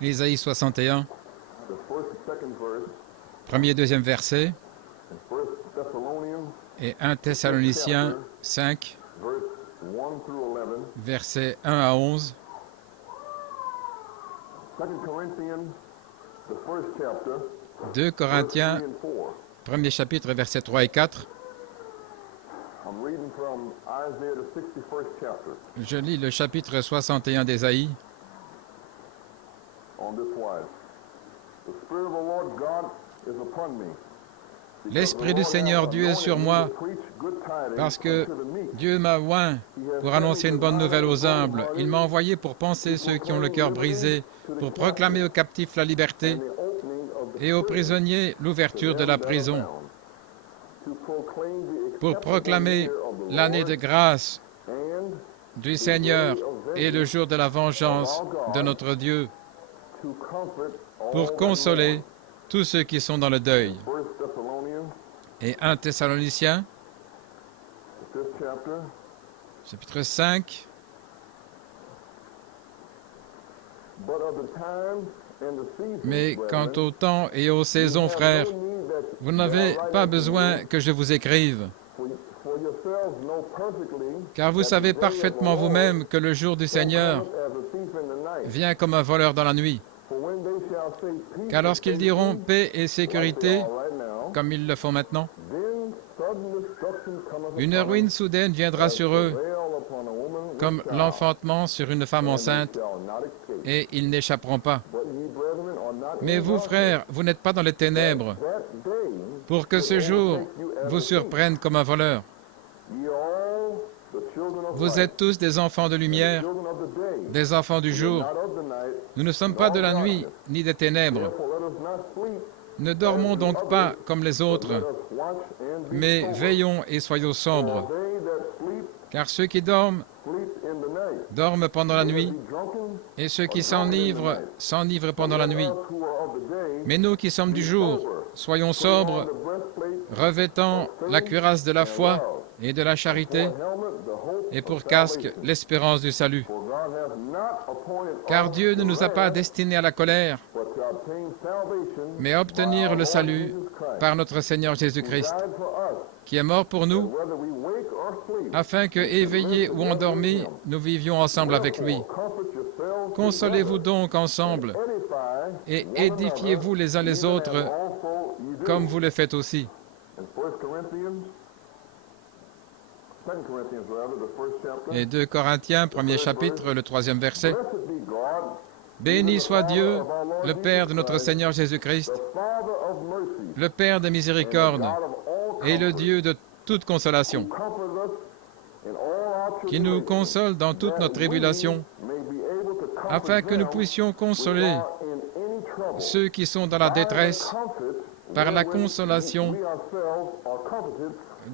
Ésaïe 61, premier et deuxième verset, et 1 Thessaloniciens 5, versets 1 à 11, 2 Corinthiens, premier chapitre, versets 3 et 4. Je lis le chapitre 61 d'Ésaïe. L'Esprit du Seigneur Dieu est sur moi, parce que Dieu m'a oint pour annoncer une bonne nouvelle aux humbles. Il m'a envoyé pour panser ceux qui ont le cœur brisé, pour proclamer aux captifs la liberté et aux prisonniers l'ouverture de la prison, pour proclamer l'année de grâce du Seigneur et le jour de la vengeance de notre Dieu, pour consoler tous ceux qui sont dans le deuil. Et 1 Thessaloniciens, chapitre 5. Mais quant au temps et aux saisons, frères, vous n'avez pas besoin que je vous écrive, car vous savez parfaitement vous-même que le jour du Seigneur vient comme un voleur dans la nuit. Car lorsqu'ils diront paix et sécurité, comme ils le font maintenant, une ruine soudaine viendra sur eux, comme l'enfantement sur une femme enceinte, et ils n'échapperont pas. Mais vous, frères, vous n'êtes pas dans les ténèbres, pour que ce jour vous surprenne comme un voleur. Vous êtes tous des enfants de lumière, des enfants du jour. Nous ne sommes pas de la nuit, ni des ténèbres. Ne dormons donc pas comme les autres, mais veillons et soyons sombres. Car ceux qui dorment, dorment pendant la nuit, et ceux qui s'enivrent, s'enivrent pendant la nuit. Mais nous qui sommes du jour, soyons sobres, revêtant la cuirasse de la foi et de la charité, et pour casque l'espérance du salut. Car Dieu ne nous a pas destinés à la colère, mais à obtenir le salut par notre Seigneur Jésus-Christ, qui est mort pour nous, afin que, éveillés ou endormis, nous vivions ensemble avec lui. Consolez-vous donc ensemble et édifiez-vous les uns les autres, comme vous le faites aussi. Et 2 Corinthiens, premier chapitre, le 3e verset. Béni soit Dieu, le Père de notre Seigneur Jésus-Christ, le Père de miséricorde et le Dieu de toute consolation, qui nous console dans toute notre tribulation, afin que nous puissions consoler ceux qui sont dans la détresse par la consolation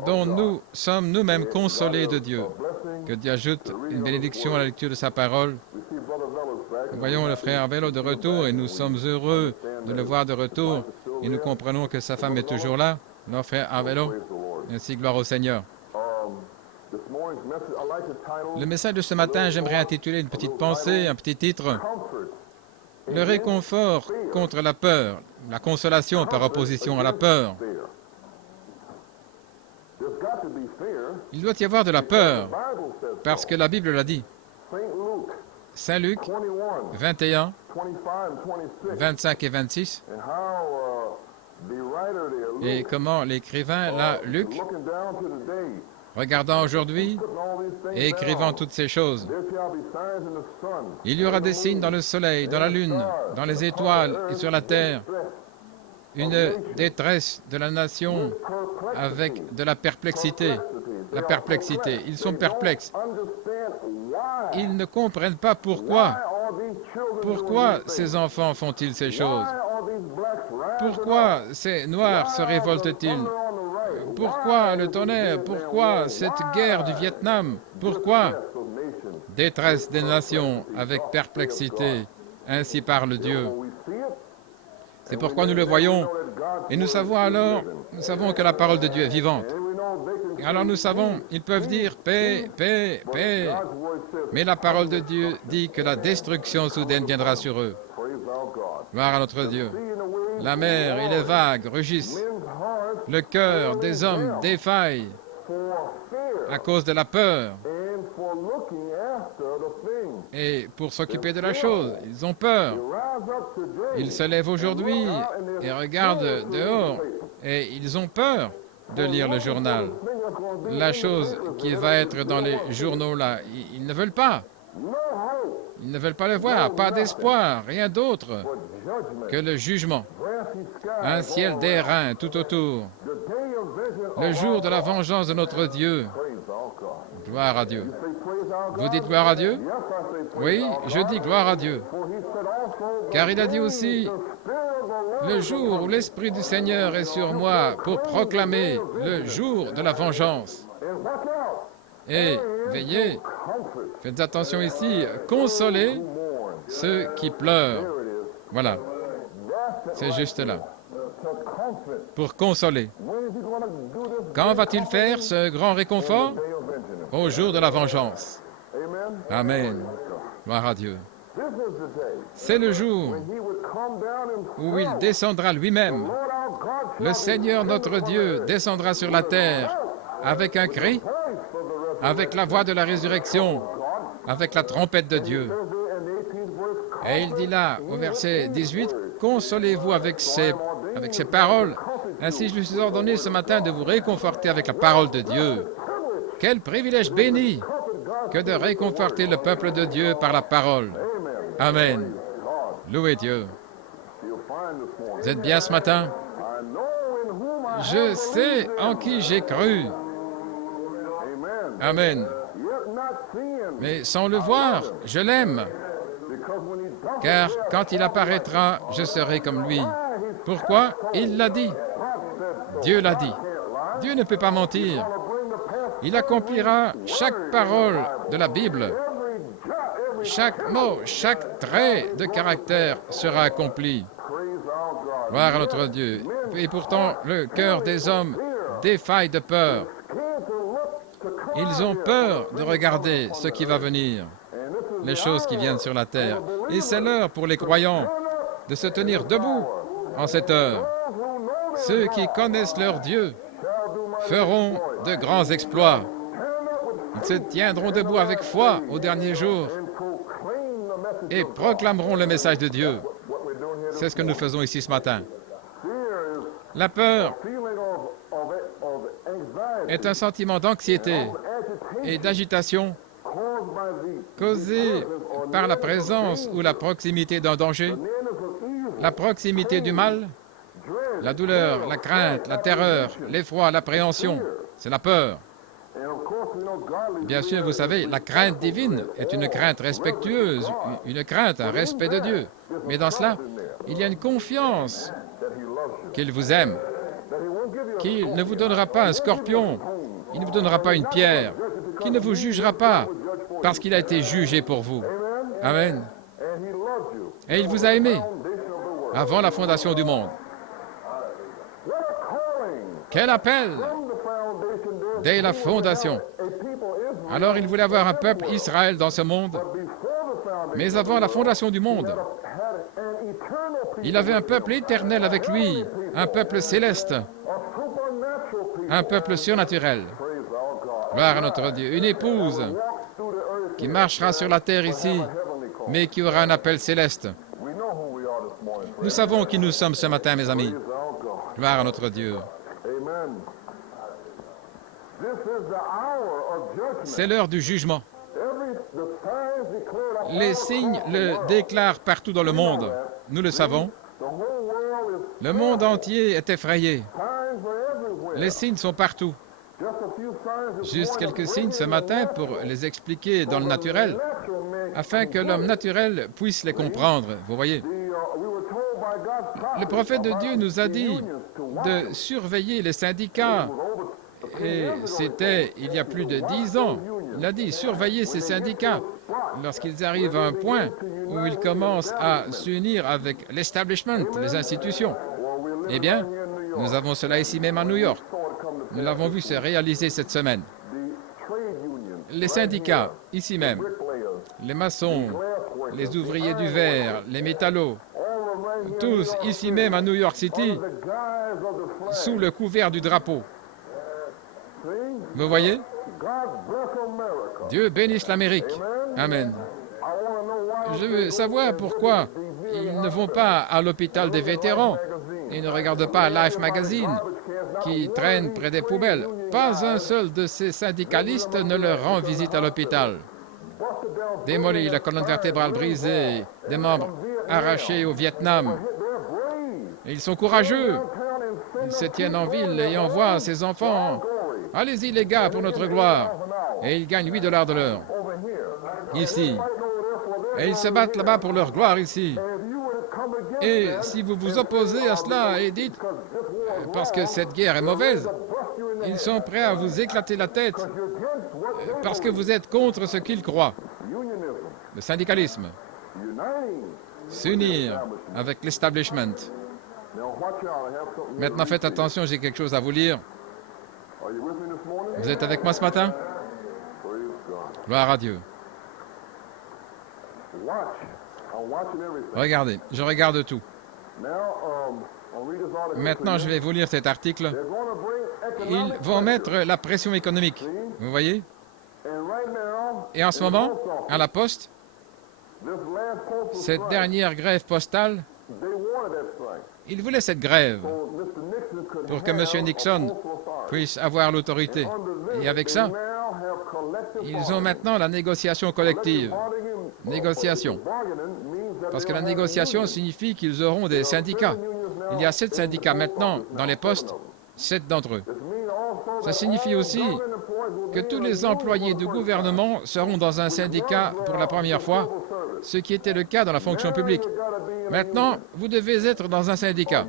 dont nous sommes nous-mêmes consolés de Dieu. Que Dieu ajoute une bénédiction à la lecture de sa parole. Nous voyons le frère Arvelo de retour et nous sommes heureux de le voir de retour et nous comprenons que sa femme est toujours là, notre frère Arvelo. Ainsi, gloire au Seigneur. Le message de ce matin, j'aimerais intituler une petite pensée, un petit titre. Le réconfort contre la peur, la consolation par opposition à la peur. Il doit y avoir de la peur, parce que la Bible l'a dit. Saint Luc 21, 25 et 26. Et comment l'écrivain, là, Luc, regardant aujourd'hui et écrivant toutes ces choses, il y aura des signes dans le soleil, dans la lune, dans les étoiles et sur la terre, une détresse de la nation avec de la perplexité. La perplexité. Ils sont perplexes. Ils ne comprennent pas pourquoi. Pourquoi ces enfants font-ils ces choses? Pourquoi ces Noirs se révoltent-ils? Pourquoi le tonnerre? Pourquoi cette guerre du Vietnam? Pourquoi? Détresse des nations avec perplexité. Ainsi parle Dieu. C'est pourquoi nous le voyons. Et nous savons que la parole de Dieu est vivante. Alors nous savons, ils peuvent dire paix, paix, paix. Mais la parole de Dieu dit que la destruction soudaine viendra sur eux. Gloire à notre Dieu. La mer et les vagues rugissent. Le cœur des hommes défaille à cause de la peur. Et pour s'occuper de la chose, ils ont peur. Ils se lèvent aujourd'hui et regardent dehors et ils ont peur de lire le journal. La chose qui va être dans les journaux là, ils ne veulent pas. Ils ne veulent pas le voir, pas d'espoir, rien d'autre que le jugement. Un ciel d'airain tout autour. Le jour de la vengeance de notre Dieu. Gloire à Dieu. Vous dites gloire à Dieu? Oui, je dis gloire à Dieu. Car il a dit aussi, le jour où l'Esprit du Seigneur est sur moi pour proclamer le jour de la vengeance. Et veillez, faites attention ici, consolez ceux qui pleurent. Voilà, c'est juste là. Pour consoler. Quand va-t-il faire ce grand réconfort? Au jour de la vengeance. Amen. Gloire à Dieu. C'est le jour où il descendra lui-même. Le Seigneur notre Dieu descendra sur la terre avec un cri, avec la voix de la résurrection, avec la trompette de Dieu. Et il dit là, au verset 18, « Consolez-vous avec ces paroles. Ainsi je lui suis ordonné ce matin de vous réconforter avec la parole de Dieu. » Quel privilège béni que de réconforter le peuple de Dieu par la parole. Amen. Louez Dieu. Vous êtes bien ce matin? Je sais en qui j'ai cru. Amen. Mais sans le voir, je l'aime. Car quand il apparaîtra, je serai comme lui. Pourquoi? Il l'a dit. Dieu l'a dit. Dieu ne peut pas mentir. Il accomplira chaque parole de la Bible. Chaque mot, chaque trait de caractère sera accompli. Gloire à notre Dieu. Et pourtant, le cœur des hommes défaille de peur. Ils ont peur de regarder ce qui va venir, les choses qui viennent sur la terre. Et c'est l'heure pour les croyants de se tenir debout en cette heure. Ceux qui connaissent leur Dieu feront de grands exploits. Ils se tiendront debout avec foi au dernier jour et proclameront le message de Dieu. C'est ce que nous faisons ici ce matin. La peur est un sentiment d'anxiété et d'agitation causé par la présence ou la proximité d'un danger, la proximité du mal, la douleur, la crainte, la terreur, l'effroi, l'appréhension, c'est la peur. Bien sûr, vous savez, la crainte divine est une crainte respectueuse, une crainte, un respect de Dieu. Mais dans cela, il y a une confiance qu'il vous aime, qu'il ne vous donnera pas un scorpion, il ne vous donnera pas une pierre, qu'il ne vous jugera pas parce qu'il a été jugé pour vous. Amen. Et il vous a aimé avant la fondation du monde. Quel appel dès la fondation. Alors il voulait avoir un peuple Israël dans ce monde, mais avant la fondation du monde, il avait un peuple éternel avec lui, un peuple céleste, un peuple surnaturel. Gloire à notre Dieu. Une épouse qui marchera sur la terre ici, mais qui aura un appel céleste. Nous savons qui nous sommes ce matin, mes amis. Gloire à notre Dieu. C'est l'heure du jugement. Les signes le déclarent partout dans le monde. Nous le savons. Le monde entier est effrayé. Les signes sont partout. Juste quelques signes ce matin pour les expliquer dans le naturel, afin que l'homme naturel puisse les comprendre. Vous voyez, le prophète de Dieu nous a dit de surveiller les syndicats. Et c'était il y a plus de 10 ans. Il a dit, surveillez ces syndicats. Lorsqu'ils arrivent à un point où ils commencent à s'unir avec l'establishment, les institutions. Eh bien, nous avons cela ici même à New York. Nous l'avons vu se réaliser cette semaine. Les syndicats, ici même, les maçons, les ouvriers du verre, les métallos, tous ici même à New York City, sous le couvert du drapeau. Vous voyez? Dieu bénisse l'Amérique. Amen. Je veux savoir pourquoi ils ne vont pas à l'hôpital des vétérans. Ils ne regardent pas Life Magazine qui traîne près des poubelles. Pas un seul de ces syndicalistes ne leur rend visite à l'hôpital. Démolis, la colonne vertébrale brisée, des membres arrachés au Vietnam. Et ils sont courageux. Ils se tiennent en ville et envoient ses enfants. Allez-y les gars, pour notre gloire. Et ils gagnent 8 $ de l'heure. Ici. Et ils se battent là-bas pour leur gloire ici. Et si vous vous opposez à cela et dites, parce que cette guerre est mauvaise, ils sont prêts à vous éclater la tête parce que vous êtes contre ce qu'ils croient. Le syndicalisme. S'unir avec l'establishment. Maintenant, faites attention, j'ai quelque chose à vous lire. Vous êtes avec moi ce matin? Gloire à Dieu. Regardez, je regarde tout. Maintenant, je vais vous lire cet article. Ils vont mettre la pression économique. Vous voyez? Et en ce moment, à la Poste, cette dernière grève postale, ils voulaient cette grève pour que M. Nixon puisse avoir l'autorité. Et avec ça, ils ont maintenant la négociation collective. Négociation. Parce que la négociation signifie qu'ils auront des syndicats. Il y a 7 syndicats maintenant dans les postes, 7 d'entre eux. Ça signifie aussi que tous les employés du gouvernement seront dans un syndicat pour la première fois, ce qui était le cas dans la fonction publique. Maintenant, vous devez être dans un syndicat.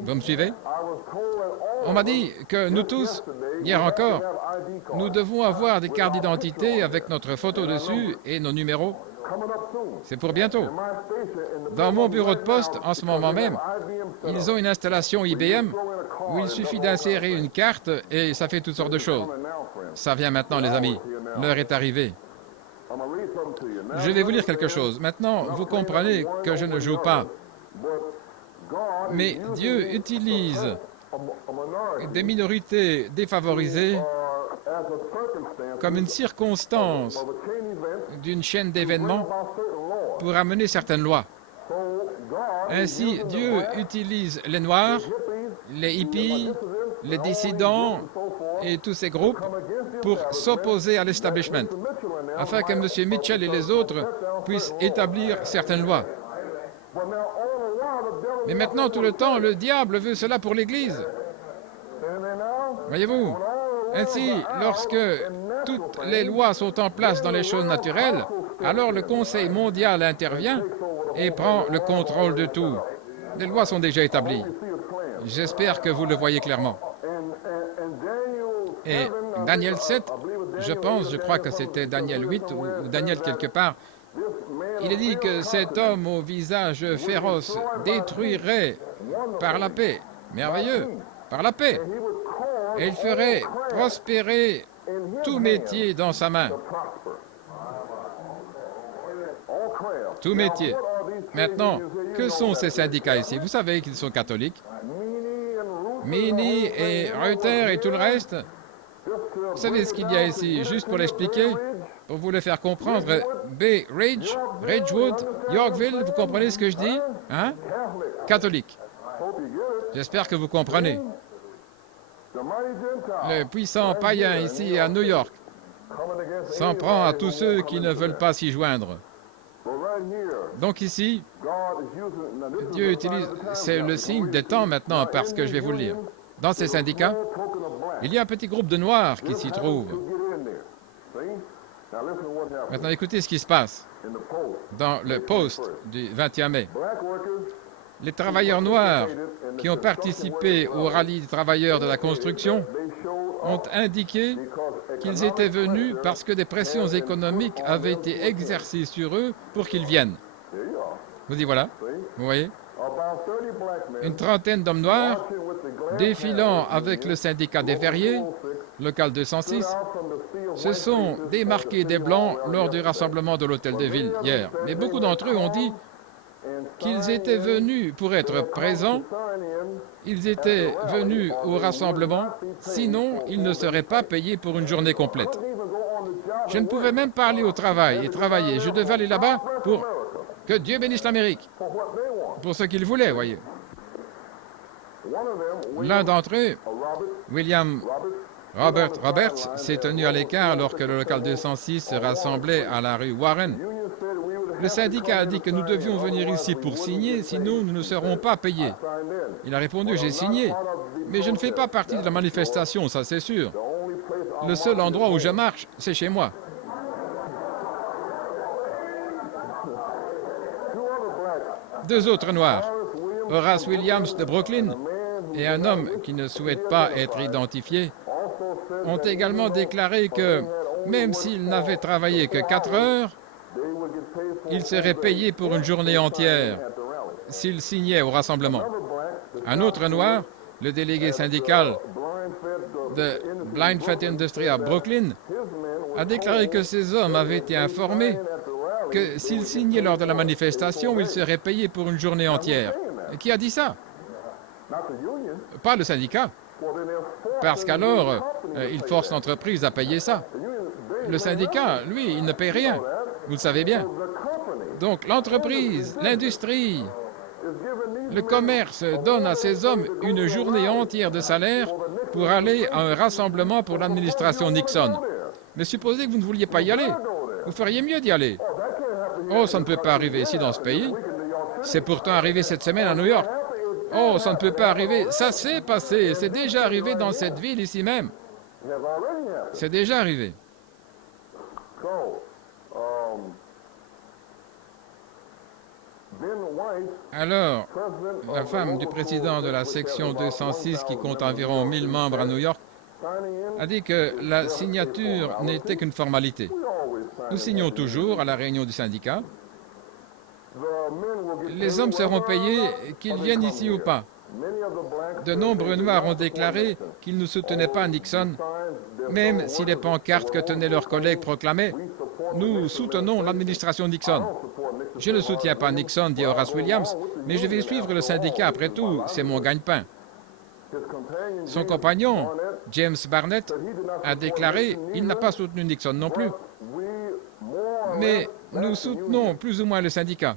Vous me suivez? On m'a dit que nous tous, hier encore, nous devons avoir des cartes d'identité avec notre photo dessus et nos numéros. C'est pour bientôt. Dans mon bureau de poste, en ce moment même, ils ont une installation IBM où il suffit d'insérer une carte et ça fait toutes sortes de choses. Ça vient maintenant, les amis. L'heure est arrivée. Je vais vous lire quelque chose. Maintenant, vous comprenez que je ne joue pas. Mais Dieu utilise des minorités défavorisées comme une circonstance d'une chaîne d'événements pour amener certaines lois. Ainsi, Dieu utilise les Noirs, les hippies, les dissidents et tous ces groupes pour s'opposer à l'establishment, afin que M. Mitchell et les autres puissent établir certaines lois. Mais maintenant, tout le temps, le diable veut cela pour l'Église. Voyez-vous? Ainsi, lorsque toutes les lois sont en place dans les choses naturelles, alors le Conseil mondial intervient et prend le contrôle de tout. Les lois sont déjà établies. J'espère que vous le voyez clairement. Et Daniel 7, je crois que c'était Daniel 8 ou Daniel quelque part, il est dit que cet homme au visage féroce détruirait par la paix, merveilleux, par la paix, et il ferait prospérer tout métier dans sa main. Tout métier. Maintenant, que sont ces syndicats ici? Vous savez qu'ils sont catholiques. Mini et Reuters et tout le reste. Vous savez ce qu'il y a ici, juste pour l'expliquer, pour vous le faire comprendre. Bay Ridge, Ridgewood, Yorkville, vous comprenez ce que je dis? Hein? Catholique. J'espère que vous comprenez. Le puissant païen ici à New York s'en prend à tous ceux qui ne veulent pas s'y joindre. Donc ici, Dieu utilise, c'est le signe des temps maintenant, parce que je vais vous le lire. Dans ces syndicats, il y a un petit groupe de Noirs qui s'y trouvent. Maintenant, écoutez ce qui se passe dans le Post du 21 mai. Les travailleurs noirs qui ont participé au rallye des travailleurs de la construction ont indiqué qu'ils étaient venus parce que des pressions économiques avaient été exercées sur eux pour qu'ils viennent. Vous y voilà, vous voyez? Une trentaine d'hommes noirs défilant avec le syndicat des verriers, local 206, se sont démarqués des Blancs lors du rassemblement de l'Hôtel de Ville hier. Mais beaucoup d'entre eux ont dit qu'ils étaient venus pour être présents, ils étaient venus au rassemblement, sinon ils ne seraient pas payés pour une journée complète. Je ne pouvais même pas aller au travail et travailler. Je devais aller là-bas pour que Dieu bénisse l'Amérique, pour ce qu'ils voulaient, voyez. L'un d'entre eux, William Roberts, s'est tenu à l'écart alors que le local 206 se rassemblait à la rue Warren. Le syndicat a dit que nous devions venir ici pour signer, sinon nous ne serons pas payés. Il a répondu, j'ai signé, mais je ne fais pas partie de la manifestation, ça c'est sûr. Le seul endroit où je marche, c'est chez moi. Deux autres Noirs, Horace Williams de Brooklyn et un homme qui ne souhaite pas être identifié, ont également déclaré que même s'ils n'avaient travaillé que 4 heures, ils seraient payés pour une journée entière s'ils signaient au rassemblement. Un autre Noir, le délégué syndical de Blind Fat Industry à Brooklyn, a déclaré que ces hommes avaient été informés que s'ils signaient lors de la manifestation, ils seraient payés pour une journée entière. Et qui a dit ça? Pas le syndicat. Parce qu'alors, il force l'entreprise à payer ça. Le syndicat, lui, il ne paye rien. Vous le savez bien. Donc l'entreprise, l'industrie, le commerce donne à ces hommes une journée entière de salaire pour aller à un rassemblement pour l'administration Nixon. Mais supposez que vous ne vouliez pas y aller. Vous feriez mieux d'y aller. Oh, ça ne peut pas arriver ici dans ce pays. C'est pourtant arrivé cette semaine à New York. Oh, ça ne peut pas arriver. Ça s'est passé. C'est déjà arrivé dans cette ville ici même. C'est déjà arrivé. Alors, la femme du président de la section 206, qui compte environ 1000 membres à New York, a dit que la signature n'était qu'une formalité. Nous signons toujours à la réunion du syndicat. Les hommes seront payés qu'ils viennent ici ou pas. De nombreux Noirs ont déclaré qu'ils ne soutenaient pas Nixon, même si les pancartes que tenaient leurs collègues proclamaient « Nous soutenons l'administration Nixon ». Je ne soutiens pas Nixon, dit Horace Williams, mais je vais suivre le syndicat après tout, c'est mon gagne-pain. Son compagnon, James Barnett, a déclaré qu'il n'a pas soutenu Nixon non plus. Mais nous soutenons plus ou moins le syndicat.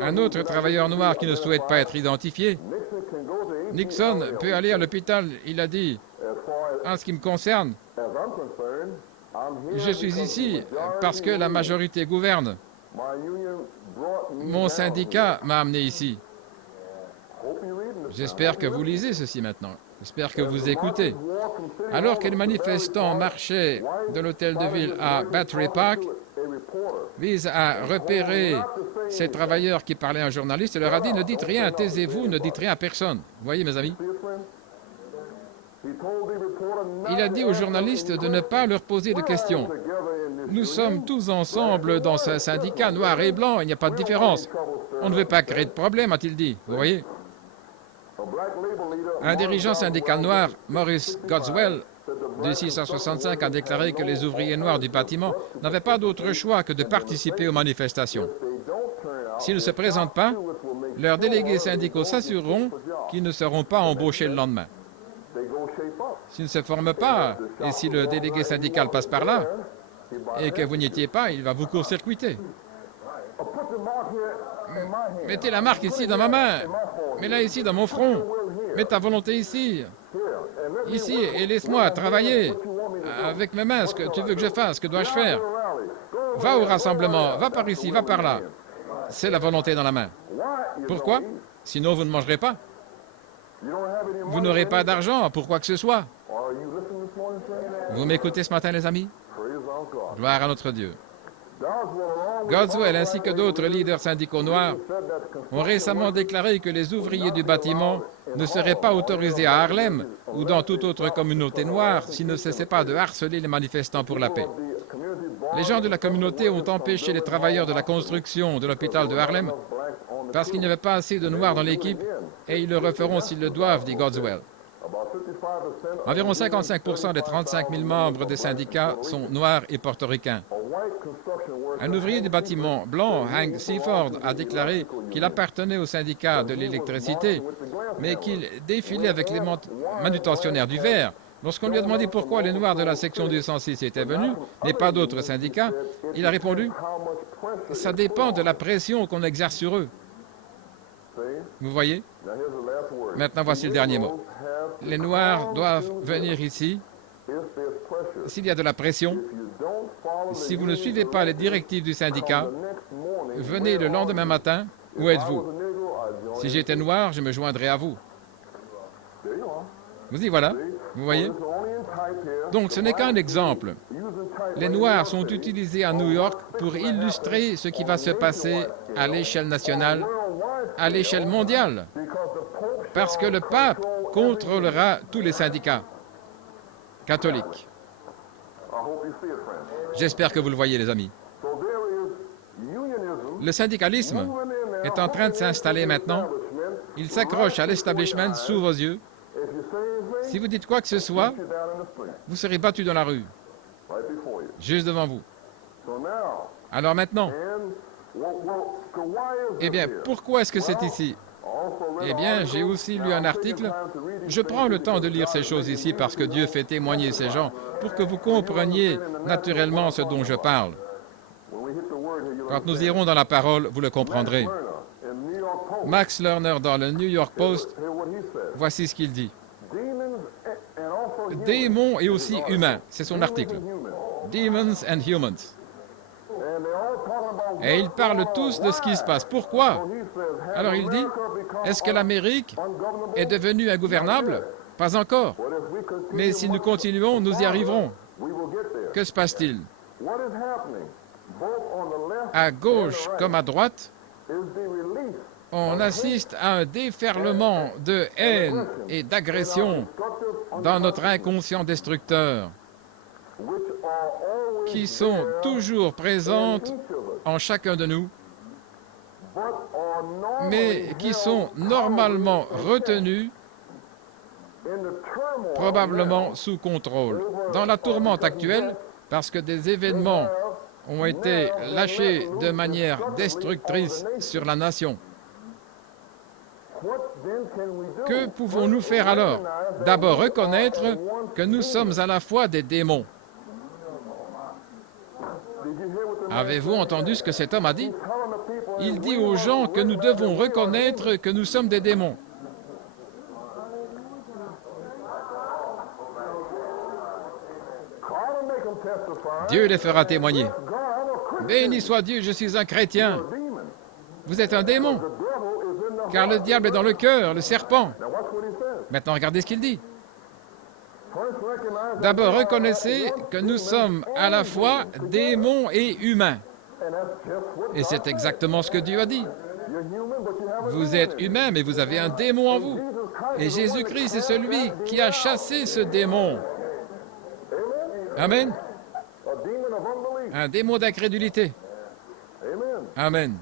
Un autre travailleur noir qui ne souhaite pas être identifié, Nixon peut aller à l'hôpital, il a dit, en ce qui me concerne, je suis ici parce que la majorité gouverne. Mon syndicat m'a amené ici. J'espère que vous lisez ceci maintenant. J'espère que vous écoutez. Alors que les manifestants marchaient de l'hôtel de ville à Battery Park, vise à repérer ces travailleurs qui parlaient à un journaliste et leur a dit « Ne dites rien, taisez-vous, ne dites rien à personne. » Vous voyez, mes amis? Il a dit aux journalistes de ne pas leur poser de questions. Nous sommes tous ensemble dans ce syndicat noir et blanc, il n'y a pas de différence. On ne veut pas créer de problème, a-t-il dit. Vous voyez? Un dirigeant syndical noir, Maurice Godswell, de 665, a déclaré que les ouvriers noirs du bâtiment n'avaient pas d'autre choix que de participer aux manifestations. S'ils ne se présentent pas, leurs délégués syndicaux s'assureront qu'ils ne seront pas embauchés le lendemain. S'ils ne se forment pas, et si le délégué syndical passe par là, et que vous n'y étiez pas, il va vous court-circuiter. Mettez la marque ici dans ma main, mets-la ici dans mon front, mets ta volonté ici, ici, et laisse-moi travailler avec mes mains, ce que tu veux que je fasse, que dois-je faire? Va au rassemblement, va par ici, va par là. C'est la volonté dans la main. Pourquoi? Sinon, vous ne mangerez pas. Vous n'aurez pas d'argent pour quoi que ce soit. Vous m'écoutez ce matin, les amis? Gloire à notre Dieu. Godswell ainsi que d'autres leaders syndicaux noirs ont récemment déclaré que les ouvriers du bâtiment ne seraient pas autorisés à Harlem ou dans toute autre communauté noire s'ils ne cessaient pas de harceler les manifestants pour la paix. Les gens de la communauté ont empêché les travailleurs de la construction de l'hôpital de Harlem parce qu'il n'y avait pas assez de noirs dans l'équipe et ils le referont s'ils le doivent, dit Godswell. Environ 55% des 35 000 membres des syndicats sont noirs et portoricains. Un ouvrier du bâtiment blanc, Hank Seaford, a déclaré qu'il appartenait au syndicat de l'électricité, mais qu'il défilait avec les manutentionnaires du verre. Lorsqu'on lui a demandé pourquoi les Noirs de la section 206 étaient venus, mais pas d'autres syndicats, il a répondu « Ça dépend de la pression qu'on exerce sur eux. » Vous voyez? Maintenant, voici le dernier mot. Les Noirs doivent venir ici s'il y a de la pression. Si vous ne suivez pas les directives du syndicat, venez le lendemain matin. Où êtes-vous? Si j'étais noir, je me joindrais à vous. Vous y voilà, vous voyez? Donc, ce n'est qu'un exemple. Les Noirs sont utilisés à New York pour illustrer ce qui va se passer à l'échelle nationale, à l'échelle mondiale, parce que le pape contrôlera tous les syndicats catholiques. J'espère que vous le voyez, les amis. Le syndicalisme est en train de s'installer maintenant. Il s'accroche à l'establishment sous vos yeux. Si vous dites quoi que ce soit, vous serez battu dans la rue, juste devant vous. Alors maintenant, eh bien, pourquoi est-ce que c'est ici? Eh bien, j'ai aussi lu un article. Je prends le temps de lire ces choses ici parce que Dieu fait témoigner ces gens pour que vous compreniez naturellement ce dont je parle. Quand nous irons dans la parole, vous le comprendrez. Max Lerner dans le New York Post, voici ce qu'il dit. Démons et aussi humains, c'est son article. Demons and Humans. Et ils parlent tous de ce qui se passe. Pourquoi? Alors il dit, est-ce que l'Amérique est devenue ingouvernable? Pas encore. Mais si nous continuons, nous y arriverons. Que se passe-t-il? À gauche comme à droite, on assiste à un déferlement de haine et d'agression dans notre inconscient destructeur, qui sont toujours présentes en chacun de nous, mais qui sont normalement retenues, probablement sous contrôle. Dans la tourmente actuelle, parce que des événements ont été lâchés de manière destructrice sur la nation. Que pouvons-nous faire alors? D'abord reconnaître que nous sommes à la fois des démons. Avez-vous entendu ce que cet homme a dit? Il dit aux gens que nous devons reconnaître que nous sommes des démons. Dieu les fera témoigner. Béni soit Dieu, je suis un chrétien. Vous êtes un démon, car le diable est dans le cœur, le serpent. Maintenant, regardez ce qu'il dit. D'abord, reconnaissez que nous sommes à la fois démons et humains. Et c'est exactement ce que Dieu a dit. Vous êtes humain, mais vous avez un démon en vous. Et Jésus-Christ est celui qui a chassé ce démon. Amen. Un démon d'incrédulité. Amen.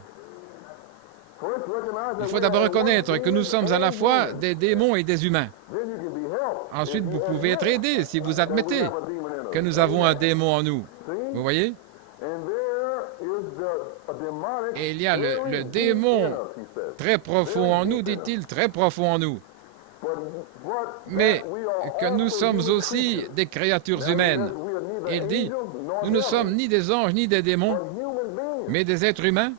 Il faut d'abord reconnaître que nous sommes à la fois des démons et des humains. Ensuite, vous pouvez être aidé si vous admettez que nous avons un démon en nous. Vous voyez? Et il y a le démon très profond en nous, dit-il, très profond en nous. Mais que nous sommes aussi des créatures humaines. Il dit, nous ne sommes ni des anges ni des démons, mais des êtres humains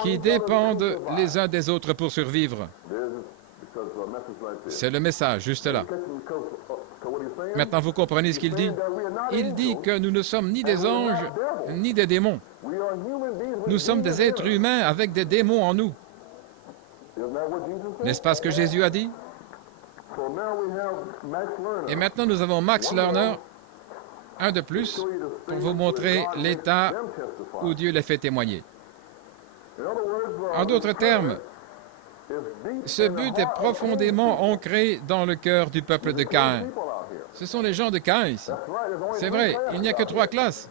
qui dépendent les uns des autres pour survivre. C'est le message, juste là. Maintenant, vous comprenez ce qu'il dit? Il dit que nous ne sommes ni des anges, ni des démons. Nous sommes des êtres humains avec des démons en nous. N'est-ce pas ce que Jésus a dit? Et maintenant, nous avons Max Lerner, un de plus, pour vous montrer l'état où Dieu les fait témoigner. En d'autres termes, ce but est profondément ancré dans le cœur du peuple de Caïn. Ce sont les gens de Caïn ici. C'est vrai, il n'y a que 3 classes.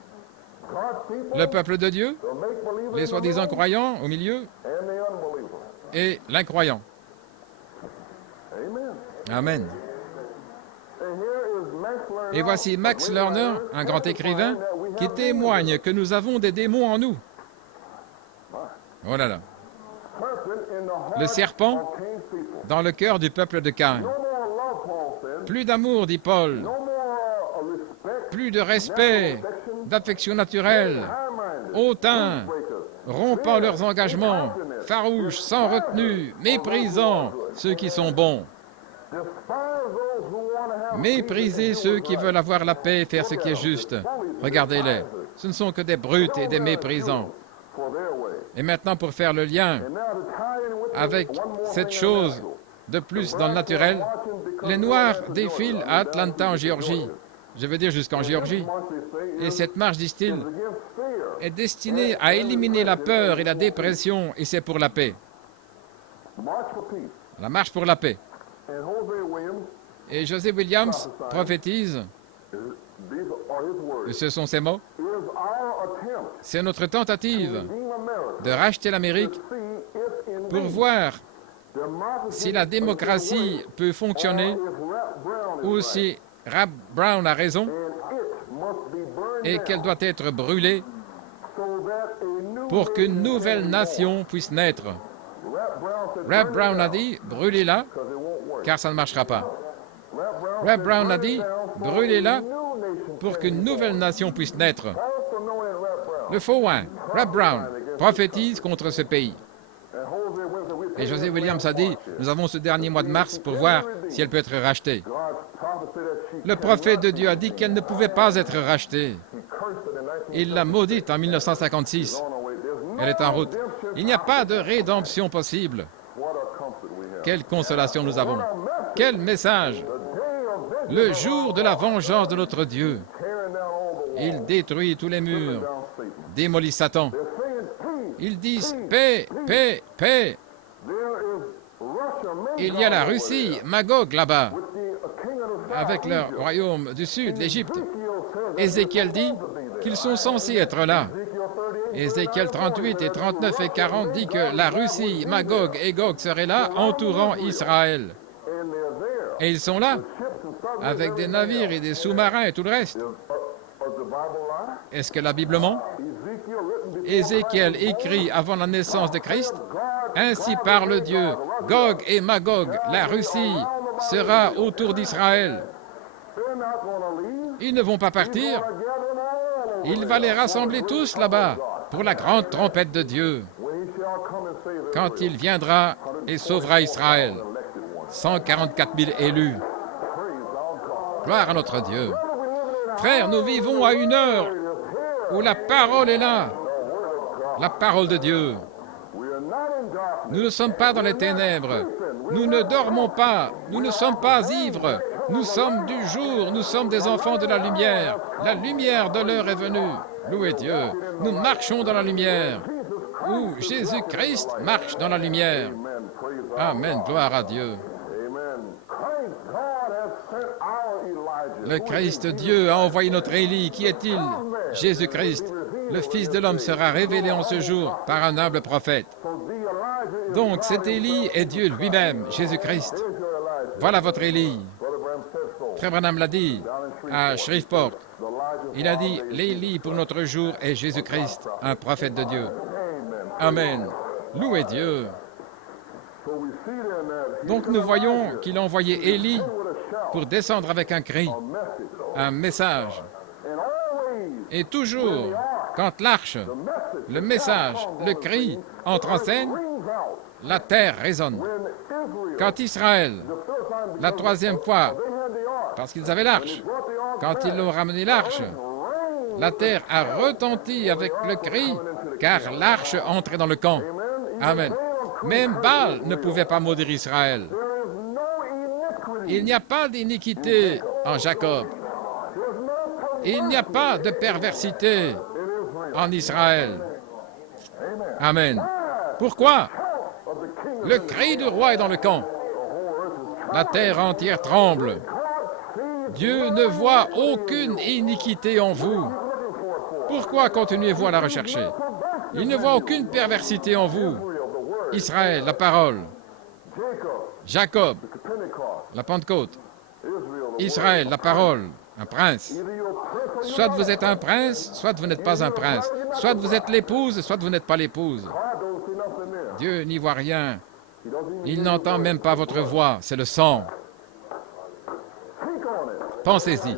Le peuple de Dieu, les soi-disant croyants au milieu, et l'incroyant. Amen. Et voici Max Lerner, un grand écrivain, qui témoigne que nous avons des démons en nous. Oh là là. Le serpent dans le cœur du peuple de Caïn. Plus d'amour, dit Paul. Plus de respect, d'affection naturelle. Hautains, rompant leurs engagements, farouches, sans retenue, méprisant ceux qui sont bons. Méprisez ceux qui veulent avoir la paix et faire ce qui est juste. Regardez-les. Ce ne sont que des brutes et des méprisants. Et maintenant, pour faire le lien avec cette chose de plus dans le naturel, les Noirs défilent à Atlanta, en Géorgie. Je veux dire jusqu'en Géorgie. Et cette marche, disent-ils, est destinée à éliminer la peur et la dépression, et c'est pour la paix. La marche pour la paix. Et José Williams prophétise, et ce sont ses mots, c'est notre tentative de racheter l'Amérique pour voir si la démocratie peut fonctionner ou si Rap Brown a raison et qu'elle doit être brûlée pour qu'une nouvelle nation puisse naître. Rap Brown a dit, brûlez-la, car ça ne marchera pas. Rap Brown a dit, brûlez-la pour qu'une nouvelle nation puisse naître. Le faux un, Rap Brown, prophétise contre ce pays. Et José Williams a dit, nous avons ce dernier mois de mars pour voir si elle peut être rachetée. Le prophète de Dieu a dit qu'elle ne pouvait pas être rachetée. Il l'a maudite en 1956. Elle est en route. Il n'y a pas de rédemption possible. Quelle consolation nous avons. Quel message. Le jour de la vengeance de notre Dieu. Il détruit tous les murs, démolit Satan. Ils disent paix, paix, paix. Il y a la Russie, Magog là-bas, avec leur royaume du sud, l'Égypte. Ézéchiel dit qu'ils sont censés être là. Ézéchiel 38 et 39 et 40 dit que la Russie, Magog et Gog seraient là, entourant Israël. Et ils sont là, avec des navires et des sous-marins et tout le reste. Est-ce que la Bible ment? Ézéchiel écrit avant la naissance de Christ, « Ainsi parle Dieu, Gog et Magog, la Russie, sera autour d'Israël. Ils ne vont pas partir. Il va les rassembler tous là-bas pour la grande trompette de Dieu, quand il viendra et sauvera Israël. 144 000 élus. Gloire à notre Dieu. Frères, nous vivons à une heure où la parole est là, la parole de Dieu. Nous ne sommes pas dans les ténèbres. Nous ne dormons pas. Nous ne sommes pas ivres. Nous sommes du jour. Nous sommes des enfants de la lumière. La lumière de l'heure est venue. Louez Dieu. Nous marchons dans la lumière. Où Jésus-Christ marche dans la lumière. Amen. Gloire à Dieu. Le Christ Dieu a envoyé notre Élie. Qui est-il? Jésus-Christ. Le Fils de l'homme sera révélé en ce jour par un humble prophète. Donc, cet Élie est Dieu lui-même, Jésus-Christ. Voilà votre Élie. Frère Branham l'a dit à Shreveport. Il a dit, l'Élie pour notre jour est Jésus-Christ, un prophète de Dieu. Amen. Louez Dieu. Donc, nous voyons qu'il a envoyé Élie pour descendre avec un cri, un message. Et toujours, quand l'arche, le message, le cri entre en scène, la terre résonne. Quand Israël, la troisième fois, parce qu'ils avaient l'arche, quand ils l'ont ramené l'arche, la terre a retenti avec le cri, car l'arche entrait dans le camp. Amen. Même Baal ne pouvait pas maudire Israël. Il n'y a pas d'iniquité en Jacob. Il n'y a pas de perversité en Israël. Amen. Pourquoi? Le cri du roi est dans le camp. La terre entière tremble. Dieu ne voit aucune iniquité en vous. Pourquoi continuez-vous à la rechercher? Il ne voit aucune perversité en vous. Israël, la parole. Jacob, la Pentecôte. Israël, la parole, un prince. Soit vous êtes un prince, soit vous n'êtes pas un prince. Soit vous êtes l'épouse, soit vous n'êtes pas l'épouse. Dieu n'y voit rien. Il n'entend même pas votre voix, c'est le sang. Pensez-y.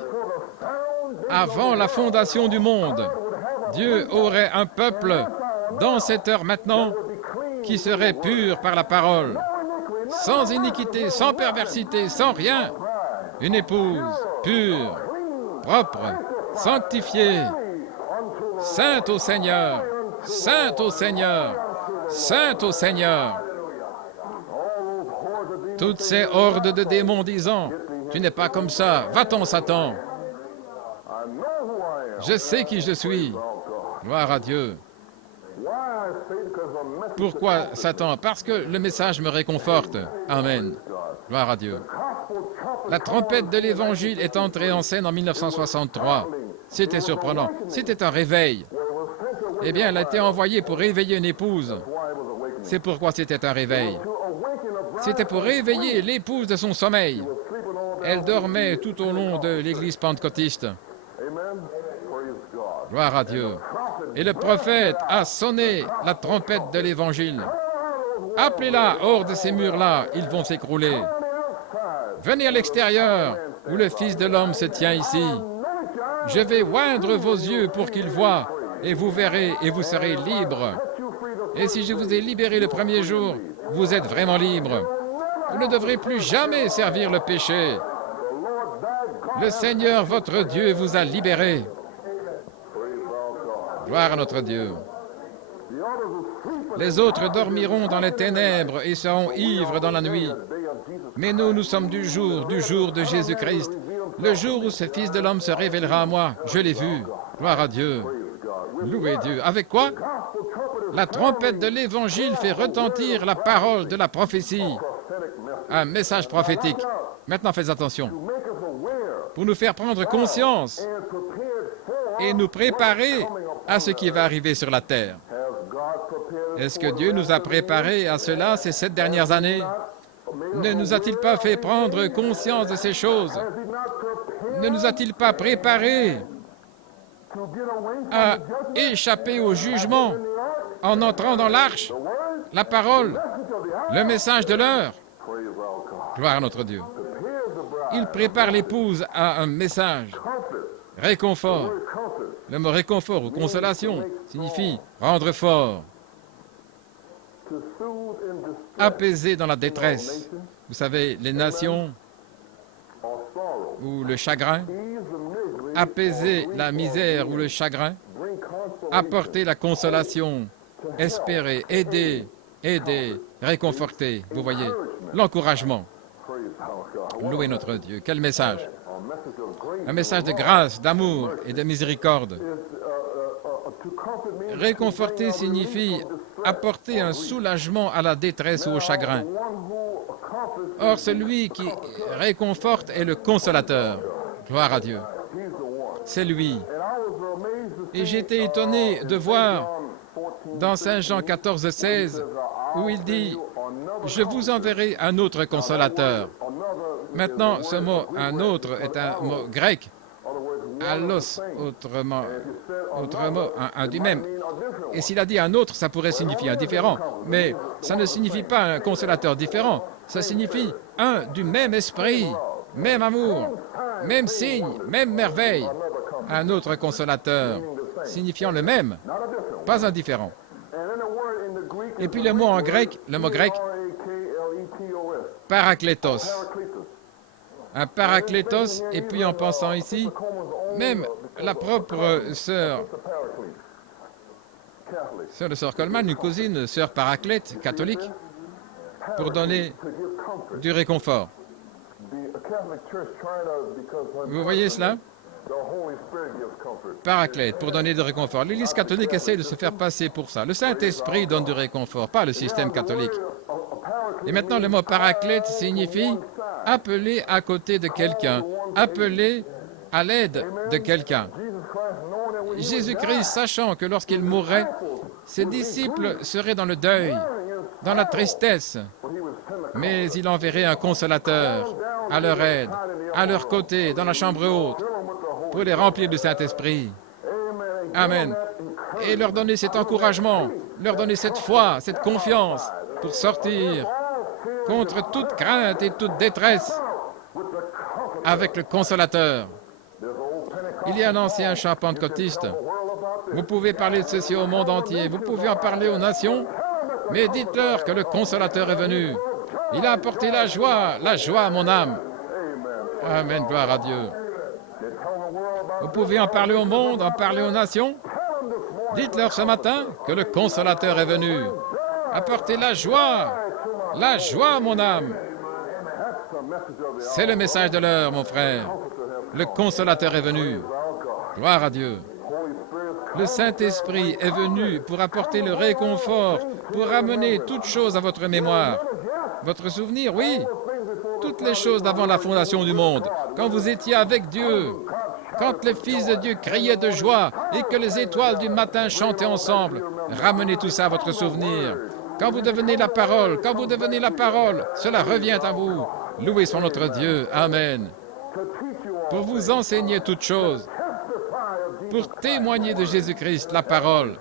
Avant la fondation du monde, Dieu aurait un peuple, dans cette heure maintenant, qui serait pur par la parole, sans iniquité, sans perversité, sans rien. Une épouse pure, propre, sanctifiée, sainte au Seigneur, sainte au Seigneur, sainte au Seigneur. Toutes ces hordes de démons disant, tu n'es pas comme ça, va-t'en Satan. Je sais qui je suis. Gloire à Dieu. Pourquoi Satan? Parce que le message me réconforte. Amen. Gloire à Dieu. La trompette de l'Évangile est entrée en scène en 1963. C'était surprenant. C'était un réveil. Eh bien, elle a été envoyée pour réveiller une épouse. C'est pourquoi c'était un réveil. C'était pour réveiller l'épouse de son sommeil. Elle dormait tout au long de l'église pentecôtiste. Gloire à Dieu. Et le prophète a sonné la trompette de l'Évangile. Appelez-la hors de ces murs-là, ils vont s'écrouler. Venez à l'extérieur, où le Fils de l'homme se tient ici. Je vais oindre vos yeux pour qu'ils voient, et vous verrez, et vous serez libres. Et si je vous ai libéré le premier jour, vous êtes vraiment libre. Vous ne devrez plus jamais servir le péché. Le Seigneur, votre Dieu, vous a libéré. Gloire à notre Dieu. Les autres dormiront dans les ténèbres et seront ivres dans la nuit. Mais nous, nous sommes du jour de Jésus-Christ. Le jour où ce Fils de l'homme se révélera à moi, je l'ai vu. Gloire à Dieu. Louez Dieu. Avec quoi? La trompette de l'Évangile fait retentir la parole de la prophétie. Un message prophétique. Maintenant, faites attention. Pour nous faire prendre conscience et nous préparer à ce qui va arriver sur la terre. Est-ce que Dieu nous a préparés à cela ces 7 dernières années? Ne nous a-t-il pas fait prendre conscience de ces choses? Ne nous a-t-il pas préparés à échapper au jugement en entrant dans l'arche, la parole, le message de l'heure? Gloire à notre Dieu. Il prépare l'épouse à un message. Réconfort. Le mot réconfort ou consolation signifie rendre fort. Apaiser dans la détresse. Vous savez, les nations ou le chagrin. Apaiser la misère ou le chagrin. Apporter la consolation. Espérer, aider, réconforter. Vous voyez, l'encouragement. Louez notre Dieu. Quel message! Un message de grâce, d'amour et de miséricorde. Réconforter signifie apporter un soulagement à la détresse ou au chagrin. Or, celui qui réconforte est le consolateur. Gloire à Dieu. C'est lui. Et j'étais étonné de voir dans Saint Jean 14, 16, où il dit « Je vous enverrai un autre consolateur ». Maintenant, ce mot « un autre » est un mot grec, « allos », autrement, un du même. Et s'il a dit un autre, ça pourrait signifier un différent. Mais ça ne signifie pas un consolateur différent. Ça signifie un du même esprit, même amour, même signe, même merveille. Un autre consolateur, signifiant le même, pas un différent. Et puis le mot en grec, parakletos. Un parakletos, et puis en pensant ici, même la propre sœur de sœur Coleman, une cousine, sœur Paraclète, catholique, pour donner du réconfort. Vous voyez cela? Paraclète, pour donner du réconfort. L'Église catholique essaie de se faire passer pour ça. Le Saint-Esprit donne du réconfort, pas le système catholique. Et maintenant, le mot paraclète signifie appeler à côté de quelqu'un, appeler à l'aide de quelqu'un. Jésus-Christ, sachant que lorsqu'il mourrait, ses disciples seraient dans le deuil, dans la tristesse, mais il enverrait un consolateur à leur aide, à leur côté, dans la chambre haute, pour les remplir du Saint-Esprit. Amen. Et leur donner cet encouragement, leur donner cette foi, cette confiance pour sortir contre toute crainte et toute détresse avec le Consolateur. Il y a un ancien chant pentecôtiste. Vous pouvez parler de ceci au monde entier, vous pouvez en parler aux nations, mais dites-leur que le Consolateur est venu. Il a apporté la joie à mon âme. Amen, gloire à Dieu. Vous pouvez en parler au monde, en parler aux nations. Dites-leur ce matin que le Consolateur est venu. Apportez la joie à mon âme. C'est le message de l'heure, mon frère. Le Consolateur est venu. Gloire à Dieu. Le Saint-Esprit est venu pour apporter le réconfort, pour ramener toutes choses à votre mémoire. Votre souvenir, oui. Toutes les choses d'avant la fondation du monde. Quand vous étiez avec Dieu, quand les fils de Dieu criaient de joie et que les étoiles du matin chantaient ensemble, ramenez tout ça à votre souvenir. Quand vous devenez la parole, cela revient à vous. Loué soit notre Dieu. Amen. Pour vous enseigner toutes choses, pour témoigner de Jésus-Christ, la parole.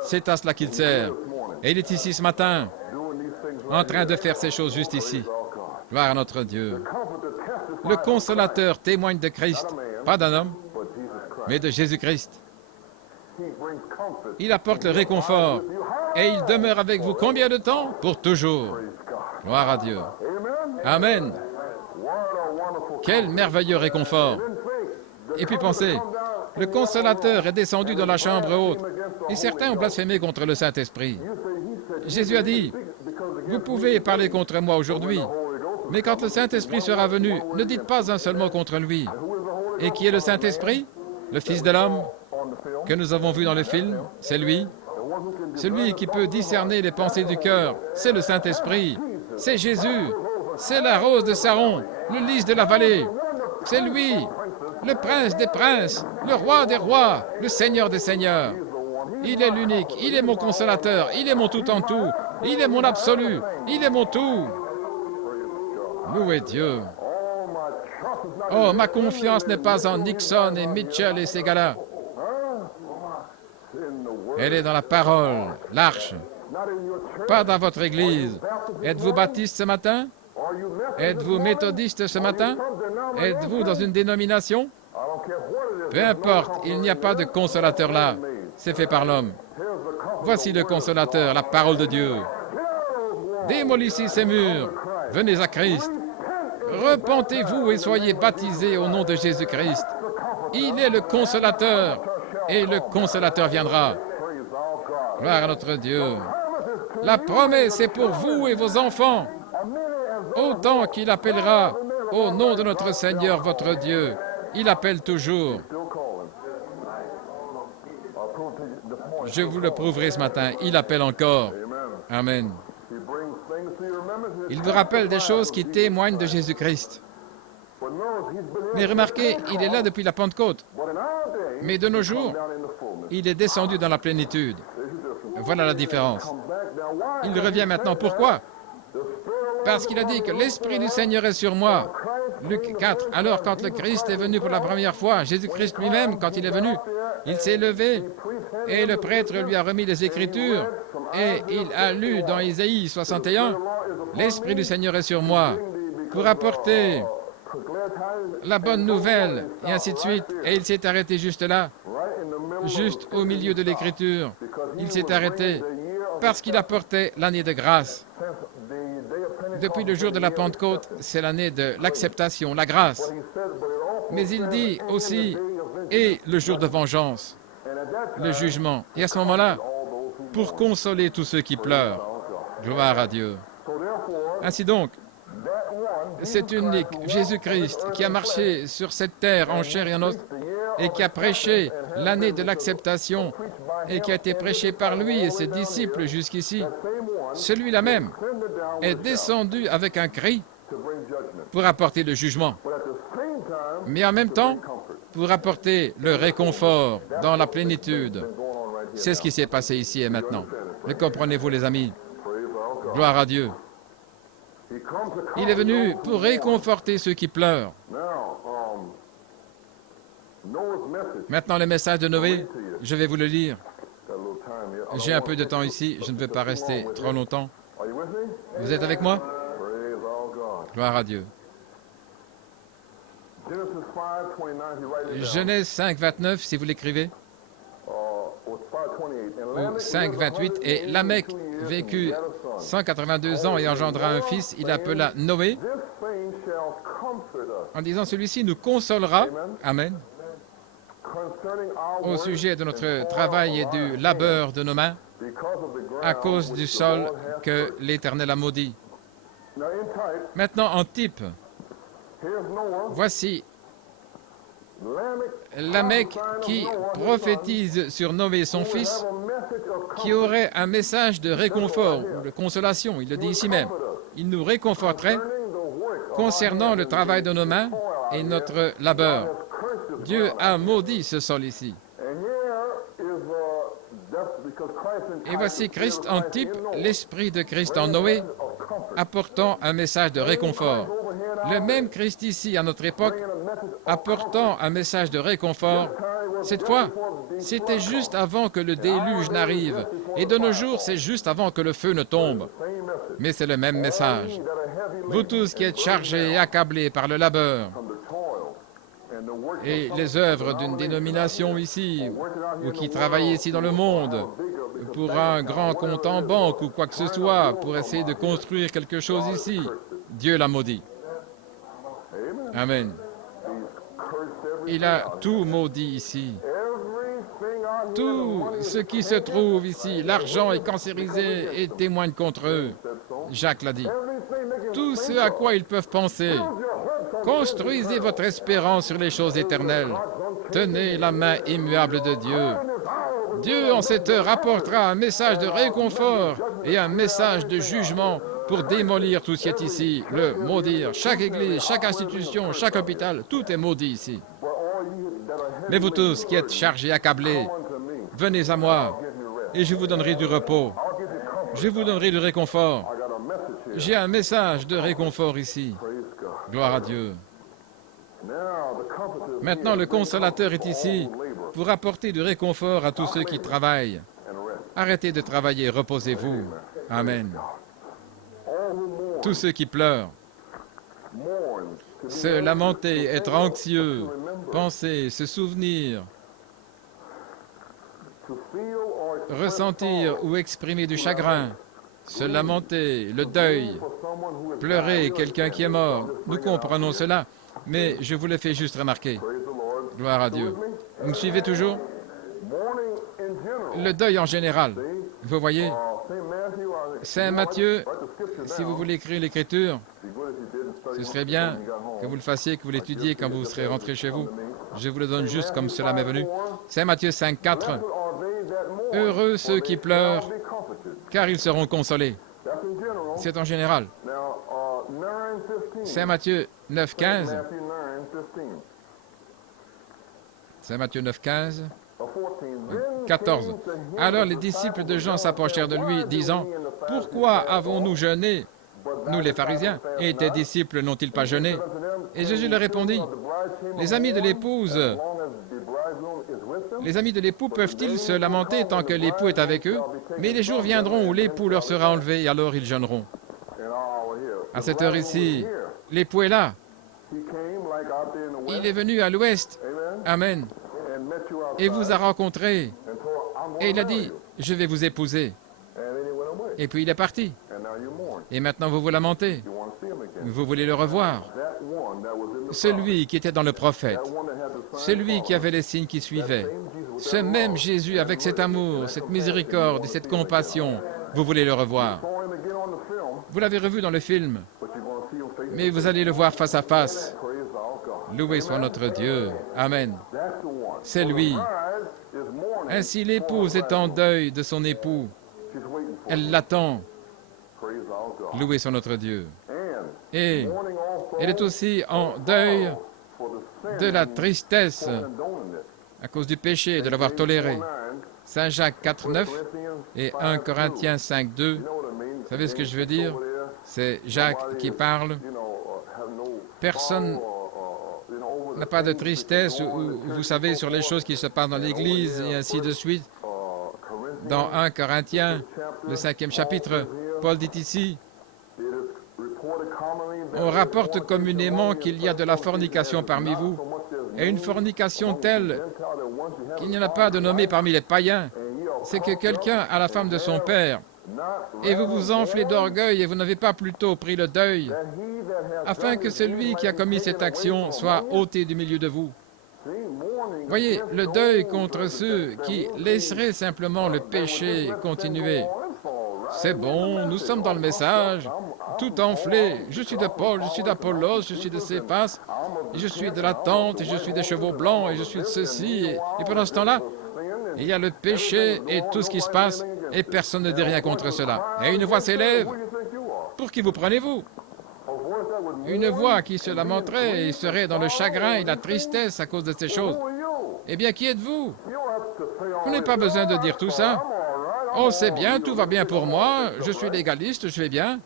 C'est à cela qu'il sert. Et il est ici ce matin, en train de faire ces choses juste ici. Gloire à notre Dieu. Le Consolateur témoigne de Christ, pas d'un homme, mais de Jésus-Christ. Il apporte le réconfort et il demeure avec vous combien de temps? Pour toujours. Gloire à Dieu. Amen. Quel merveilleux réconfort. Et puis pensez, le Consolateur est descendu dans la chambre haute et certains ont blasphémé contre le Saint-Esprit. Jésus a dit, vous pouvez parler contre moi aujourd'hui, mais quand le Saint-Esprit sera venu, ne dites pas un seul mot contre lui. Et qui est le Saint-Esprit? Le Fils de l'homme que nous avons vu dans le film, c'est lui. Celui qui peut discerner les pensées du cœur, c'est le Saint-Esprit. C'est Jésus. C'est la rose de Saron, le lys de la vallée. C'est lui, le prince des princes, le roi des rois, le seigneur des seigneurs. Il est l'unique, il est mon consolateur, il est mon tout en tout, il est mon absolu, il est mon tout. Loué Dieu. Oh, ma confiance n'est pas en Nixon et Mitchell et ces gars-là. Elle est dans la parole, l'arche. Pas dans votre église. Êtes-vous baptiste ce matin? Êtes-vous méthodiste ce matin? Êtes-vous dans une dénomination? Peu importe, il n'y a pas de consolateur là. C'est fait par l'homme. Voici le consolateur, la parole de Dieu. Démolissez ces murs. Venez à Christ. Repentez-vous et soyez baptisés au nom de Jésus-Christ. Il est le consolateur et le consolateur viendra. Gloire à notre Dieu. La promesse est pour vous et vos enfants, autant qu'il appellera au nom de notre Seigneur, votre Dieu. Il appelle toujours. Je vous le prouverai ce matin. Il appelle encore. Amen. Il vous rappelle des choses qui témoignent de Jésus-Christ. Mais remarquez, il est là depuis la Pentecôte. Mais de nos jours, il est descendu dans la plénitude. Voilà la différence. Il revient maintenant. Pourquoi? Parce qu'il a dit que l'Esprit du Seigneur est sur moi. Luc 4. Alors, quand le Christ est venu pour la première fois, Jésus-Christ lui-même, quand il est venu, il s'est levé et le prêtre lui a remis les Écritures et il a lu dans Isaïe 61, « L'Esprit du Seigneur est sur moi pour apporter la bonne nouvelle, et ainsi de suite. » Et il s'est arrêté juste là, juste au milieu de l'Écriture. Il s'est arrêté parce qu'il apportait l'année de grâce. Depuis le jour de la Pentecôte, c'est l'année de l'acceptation, la grâce. Mais il dit aussi, et le jour de vengeance, le jugement. Et à ce moment-là, pour consoler tous ceux qui pleurent. Gloire à Dieu. Ainsi donc, c'est unique, Jésus-Christ, qui a marché sur cette terre en chair et en os, et qui a prêché l'année de l'acceptation, et qui a été prêché par lui et ses disciples jusqu'ici, celui-là même est descendu avec un cri pour apporter le jugement, mais en même temps pour apporter le réconfort dans la plénitude. C'est ce qui s'est passé ici et maintenant. Le comprenez-vous, les amis? Gloire à Dieu. Il est venu pour réconforter ceux qui pleurent. Maintenant, le message de Noé, je vais vous le lire. J'ai un peu de temps ici, je ne veux pas rester trop longtemps. Vous êtes avec moi? Gloire à Dieu. Genèse 5, 29, si vous l'écrivez. Ou 5, 28. Et Lamech vécut 182 ans et engendra un fils. Il appela Noé, en disant, celui-ci nous consolera. Amen. Au sujet de notre travail et du labeur de nos mains, à cause du sol que l'Éternel a maudit. Maintenant, en type, voici Lamech qui prophétise sur Noé son fils, qui aurait un message de réconfort ou de consolation. Il le dit ici même. Il nous réconforterait concernant le travail de nos mains et notre labeur. Dieu a maudit ce sol ici. Et voici Christ en type, l'Esprit de Christ en Noé, apportant un message de réconfort. Le même Christ ici, à notre époque, apportant un message de réconfort. Cette fois, c'était juste avant que le déluge n'arrive. Et de nos jours, c'est juste avant que le feu ne tombe. Mais c'est le même message. Vous tous qui êtes chargés et accablés par le labeur, et les œuvres d'une dénomination ici, ou qui travaillent ici dans le monde, pour un grand compte en banque ou quoi que ce soit, pour essayer de construire quelque chose ici, Dieu l'a maudit. Amen. Il a tout maudit ici. Tout ce qui se trouve ici, l'argent est cancérisé et témoigne contre eux. Jacques l'a dit. Tout ce à quoi ils peuvent penser. Construisez votre espérance sur les choses éternelles. Tenez la main immuable de Dieu. Dieu, en cette heure, apportera un message de réconfort et un message de jugement pour démolir tout ce qui est ici, le maudire. Chaque église, chaque institution, chaque hôpital, tout est maudit ici. Mais vous tous qui êtes chargés, accablés, venez à moi et je vous donnerai du repos. Je vous donnerai du réconfort. J'ai un message de réconfort ici. Gloire à Dieu. Maintenant, le consolateur est ici pour apporter du réconfort à tous ceux qui travaillent. Arrêtez de travailler, reposez-vous. Amen. Tous ceux qui pleurent, se lamenter, être anxieux, penser, se souvenir, ressentir ou exprimer du chagrin, se lamenter, le deuil, pleurer quelqu'un qui est mort. Nous comprenons cela, mais je vous le fais juste remarquer. Gloire à Dieu. Vous me suivez toujours? Le deuil en général. Vous voyez? Saint Matthieu, si vous voulez écrire l'Écriture, ce serait bien que vous le fassiez, que vous l'étudiez quand vous serez rentré chez vous. Je vous le donne juste comme cela m'est venu. Saint Matthieu 5, 4. Heureux ceux qui pleurent, car ils seront consolés. C'est en général. Saint Matthieu 9, 15. Saint Matthieu 9, 15. 14. Alors les disciples de Jean s'approchèrent de lui, disant, « Pourquoi avons-nous jeûné, nous les pharisiens, et tes disciples n'ont-ils pas jeûné? » Et Jésus leur répondit, « Les amis de l'époux peuvent-ils se lamenter tant que l'époux est avec eux? Mais les jours viendront où l'époux leur sera enlevé, et alors ils jeûneront. » À cette heure ici, l'époux est là. Il est venu à l'ouest. Amen. Et vous a rencontré. Et il a dit, je vais vous épouser. Et puis il est parti. Et maintenant vous vous lamentez. Vous voulez le revoir. Celui qui était dans le prophète. Celui qui avait les signes qui suivaient. Ce même Jésus avec cet amour, cette miséricorde et cette compassion. Vous voulez le revoir. Vous l'avez revu dans le film. Mais vous allez le voir face à face. Loué soit notre Dieu. Amen. C'est lui. Ainsi l'épouse est en deuil de son époux. Elle l'attend. Loué soit notre Dieu. Et elle est aussi en deuil de la tristesse à cause du péché, de l'avoir toléré. Saint Jacques 4, 9 et 1 Corinthiens 5, 2. Vous savez ce que je veux dire? C'est Jacques qui parle. Personne n'a pas de tristesse, ou vous savez, sur les choses qui se passent dans l'Église, et ainsi de suite. Dans 1 Corinthiens, le 5e chapitre, Paul dit ici, on rapporte communément qu'il y a de la fornication parmi vous, et une fornication telle qu'il n'y en a pas de nommée parmi les païens. C'est que quelqu'un a la femme de son père, et vous vous enflez d'orgueil, et vous n'avez pas plutôt pris le deuil, afin que celui qui a commis cette action soit ôté du milieu de vous. Voyez, le deuil contre ceux qui laisseraient simplement le péché continuer. C'est bon, nous sommes dans le message, tout enflé. Je suis de Paul, je suis d'Apollos, je suis de Céphas, et je suis de la tente, et je suis des chevaux blancs, et je suis de ceci. Et pendant ce temps-là, il y a le péché et tout ce qui se passe, et personne ne dit rien contre cela. Et une voix s'élève. Pour qui vous prenez-vous? Une voix qui se lamenterait et serait dans le chagrin et la tristesse à cause de ces choses. Eh bien, qui êtes-vous? Vous n'avez pas besoin de dire tout ça. Oh, c'est bien, tout va bien pour moi, je suis légaliste, je vais bien.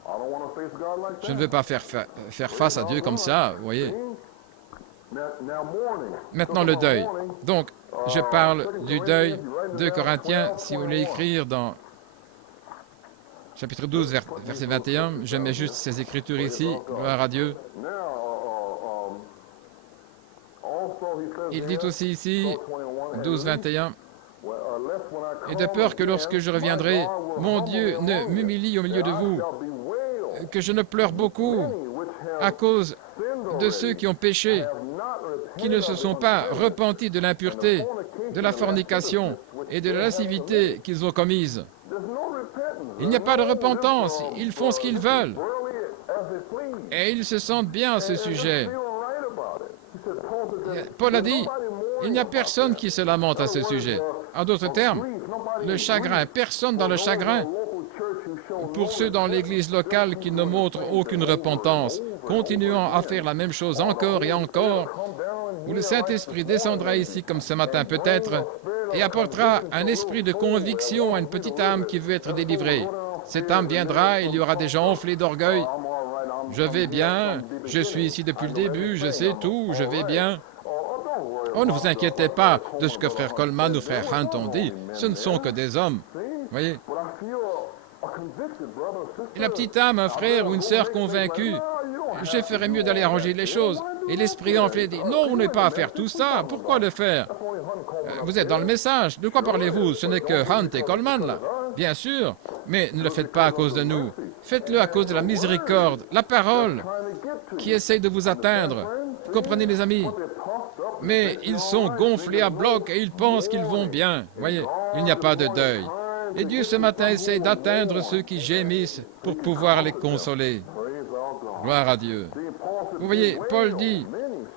Je ne veux pas faire face à Dieu comme ça, vous voyez. Maintenant, le deuil. Donc, je parle du deuil de Corinthiens, si vous voulez écrire dans chapitre 12, verset 21, je mets juste ces écritures ici, gloire à Dieu. Il dit aussi ici, 12, 21, et de peur que lorsque je reviendrai, mon Dieu ne m'humilie au milieu de vous, que je ne pleure beaucoup à cause de ceux qui ont péché, qui ne se sont pas repentis de l'impureté, de la fornication et de la lascivité qu'ils ont commise. Il n'y a pas de repentance, ils font ce qu'ils veulent. Et ils se sentent bien à ce sujet. Paul a dit, il n'y a personne qui se lamente à ce sujet. En d'autres termes, le chagrin, personne dans le chagrin. Pour ceux dans l'Église locale qui ne montrent aucune repentance, continuant à faire la même chose encore et encore, où le Saint-Esprit descendra ici comme ce matin peut-être, et apportera un esprit de conviction à une petite âme qui veut être délivrée. Cette âme viendra, il y aura des gens enflés d'orgueil. Je vais bien, je suis ici depuis le début, je sais tout, je vais bien. Oh, ne vous inquiétez pas de ce que frère Coleman ou frère Hunt ont dit, ce ne sont que des hommes. Voyez. Et la petite âme, un frère ou une sœur convaincue, je ferais mieux d'aller arranger les choses. Et l'esprit enflé dit, non, on n'est pas à faire tout ça, pourquoi le faire? Vous êtes dans le message, de quoi parlez-vous? Ce n'est que Hunt et Coleman, là. Bien sûr, mais ne le faites pas à cause de nous. Faites-le à cause de la miséricorde, la parole qui essaye de vous atteindre. Vous comprenez, mes amis? Mais ils sont gonflés à bloc et ils pensent qu'ils vont bien. Voyez, il n'y a pas de deuil. Et Dieu ce matin essaye d'atteindre ceux qui gémissent pour pouvoir les consoler. Gloire à Dieu. Vous voyez, Paul dit,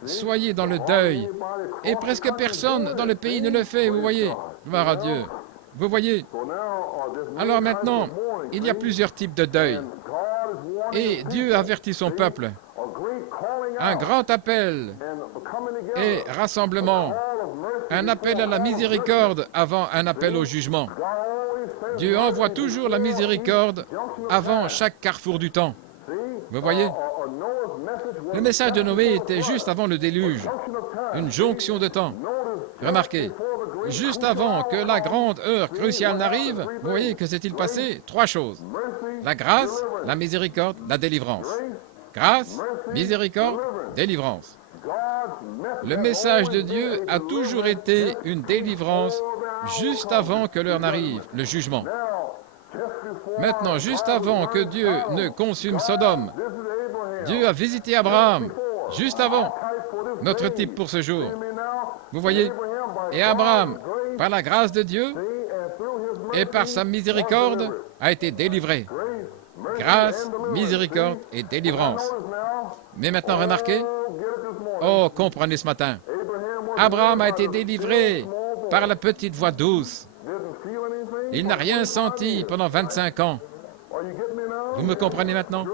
soyez dans le deuil. Et presque personne dans le pays ne le fait, vous voyez. Gloire à Dieu. Vous voyez. Alors maintenant, il y a plusieurs types de deuil. Et Dieu avertit son peuple. Un grand appel et rassemblement. Un appel à la miséricorde avant un appel au jugement. Dieu envoie toujours la miséricorde avant chaque carrefour du temps. Vous voyez? Le message de Noé était juste avant le déluge, une jonction de temps. Remarquez, juste avant que la grande heure cruciale n'arrive, vous voyez que s'est-il passé? Trois choses. La grâce, la miséricorde, la délivrance. Grâce, miséricorde, délivrance. Le message de Dieu a toujours été une délivrance juste avant que l'heure n'arrive, le jugement. Maintenant, juste avant que Dieu ne consume Sodome, Dieu a visité Abraham, juste avant, notre type pour ce jour. Vous voyez? Et Abraham, par la grâce de Dieu et par sa miséricorde, a été délivré. Grâce, miséricorde et délivrance. Mais maintenant, remarquez, oh, comprenez ce matin, Abraham a été délivré par la petite voix douce. Il n'a rien senti pendant 25 ans. Vous me comprenez maintenant?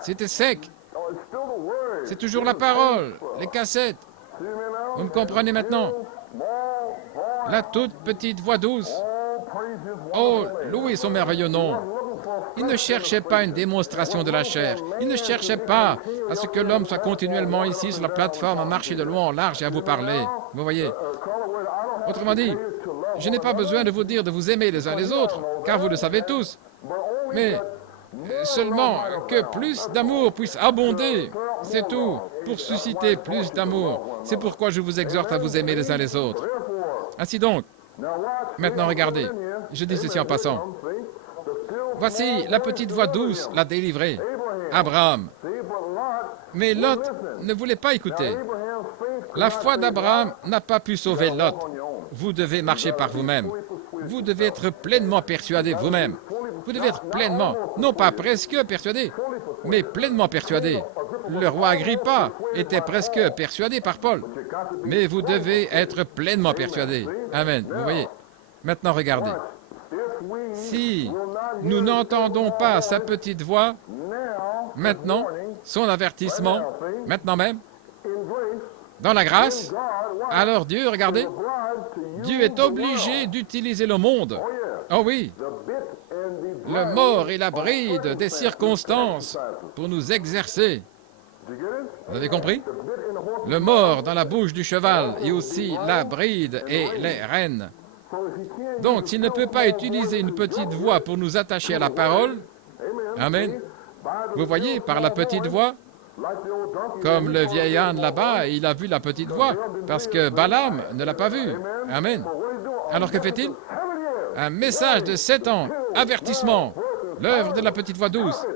C'était sec. C'est toujours la parole, les cassettes. Vous me comprenez maintenant? La toute petite voix douce. Oh, louez son merveilleux nom. Il ne cherchait pas une démonstration de la chair. Il ne cherchait pas à ce que l'homme soit continuellement ici sur la plateforme à marcher de long en large et à vous parler. Vous voyez? Autrement dit, je n'ai pas besoin de vous dire de vous aimer les uns les autres, car vous le savez tous. Mais seulement que plus d'amour puisse abonder, c'est tout, pour susciter plus d'amour. C'est pourquoi je vous exhorte à vous aimer les uns les autres. Ainsi donc, maintenant regardez, je dis ceci en passant. Voici la petite voix douce l'a délivré, Abraham. Mais Lot ne voulait pas écouter. La foi d'Abraham n'a pas pu sauver Lot. Vous devez marcher par vous-même. Vous devez être pleinement persuadé vous-même. Vous devez être pleinement, non pas presque persuadé, mais pleinement persuadé. Le roi Agrippa était presque persuadé par Paul. Mais vous devez être pleinement persuadé. Amen. Vous voyez? Maintenant, regardez. Si nous n'entendons pas sa petite voix, maintenant, son avertissement, maintenant même, dans la grâce, alors Dieu, regardez, Dieu est obligé d'utiliser le monde. Oh oui, le mort et la bride des circonstances pour nous exercer. Vous avez compris? Le mort dans la bouche du cheval et aussi la bride et les rênes. Donc, s'il ne peut pas utiliser une petite voix pour nous attacher à la parole, amen, vous voyez, par la petite voix, comme le vieil âne là-bas, il a vu la petite voix, parce que Balaam ne l'a pas vue. Amen. Alors que fait-il? Un message de 7 ans, avertissement, l'œuvre de la petite voix douce.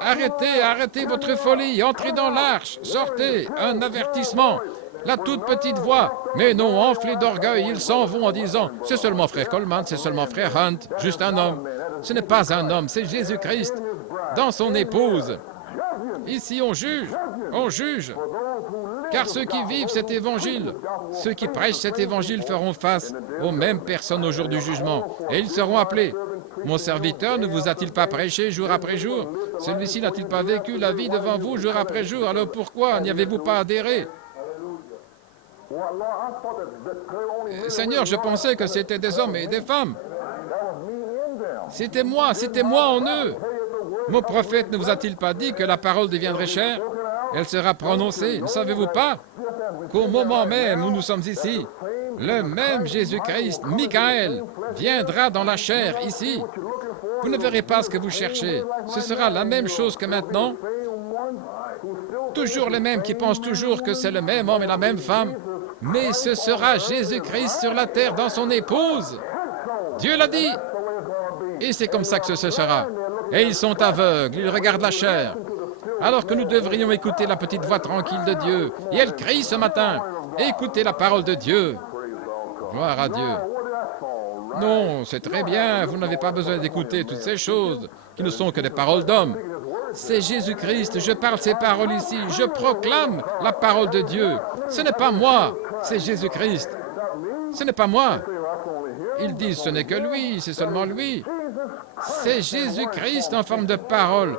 Arrêtez, arrêtez votre folie, entrez dans l'arche, sortez, un avertissement. La toute petite voix, mais non, enflés d'orgueil, ils s'en vont en disant « C'est seulement frère Coleman, c'est seulement frère Hunt, juste un homme. » Ce n'est pas un homme, c'est Jésus-Christ, dans son épouse. Ici, on juge, car ceux qui vivent cet évangile, ceux qui prêchent cet évangile feront face aux mêmes personnes au jour du jugement, et ils seront appelés. Mon serviteur ne vous a-t-il pas prêché jour après jour? Celui-ci n'a-t-il pas vécu la vie devant vous jour après jour? Alors pourquoi n'y avez-vous pas adhéré? Seigneur, je pensais que c'était des hommes et des femmes. C'était moi en eux. Mon prophète ne vous a-t-il pas dit que la parole deviendrait chère? Elle sera prononcée. Ne savez-vous pas qu'au moment même où nous sommes ici, le même Jésus-Christ, Michael, viendra dans la chair ici? Vous ne verrez pas ce que vous cherchez. Ce sera la même chose que maintenant. Toujours les mêmes qui pensent toujours que c'est le même homme et la même femme. Mais ce sera Jésus-Christ sur la terre dans son épouse. Dieu l'a dit. Et c'est comme ça que ce sera. Et ils sont aveugles, ils regardent la chair. Alors que nous devrions écouter la petite voix tranquille de Dieu. Et elle crie ce matin. Écoutez la parole de Dieu. Gloire à Dieu. Non, c'est très bien, vous n'avez pas besoin d'écouter toutes ces choses qui ne sont que des paroles d'hommes. C'est Jésus-Christ, je parle ces paroles ici, je proclame la parole de Dieu. Ce n'est pas moi, c'est Jésus-Christ. Ce n'est pas moi. Ils disent ce n'est que lui, c'est seulement lui. C'est Jésus-Christ en forme de parole,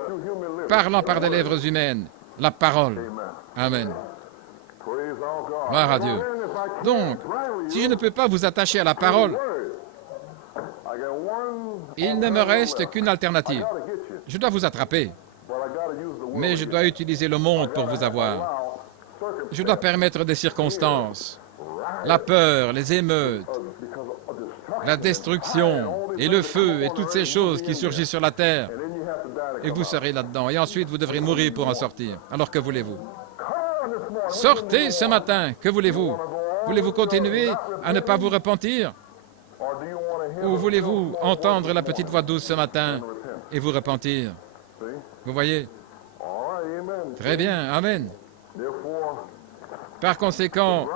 parlant par des lèvres humaines. La parole. Amen. Gloire à Dieu. Donc, si je ne peux pas vous attacher à la parole, il ne me reste qu'une alternative. Je dois vous attraper, mais je dois utiliser le monde pour vous avoir. Je dois permettre des circonstances, la peur, les émeutes, la destruction et le feu et toutes ces choses qui surgissent sur la terre. Et vous serez là-dedans. Et ensuite, vous devrez mourir pour en sortir. Alors que voulez-vous? Sortez ce matin. Que voulez-vous? Voulez-vous continuer à ne pas vous repentir? Ou voulez-vous entendre la petite voix douce ce matin et vous repentir? Vous voyez? Très bien. Amen. Par conséquent,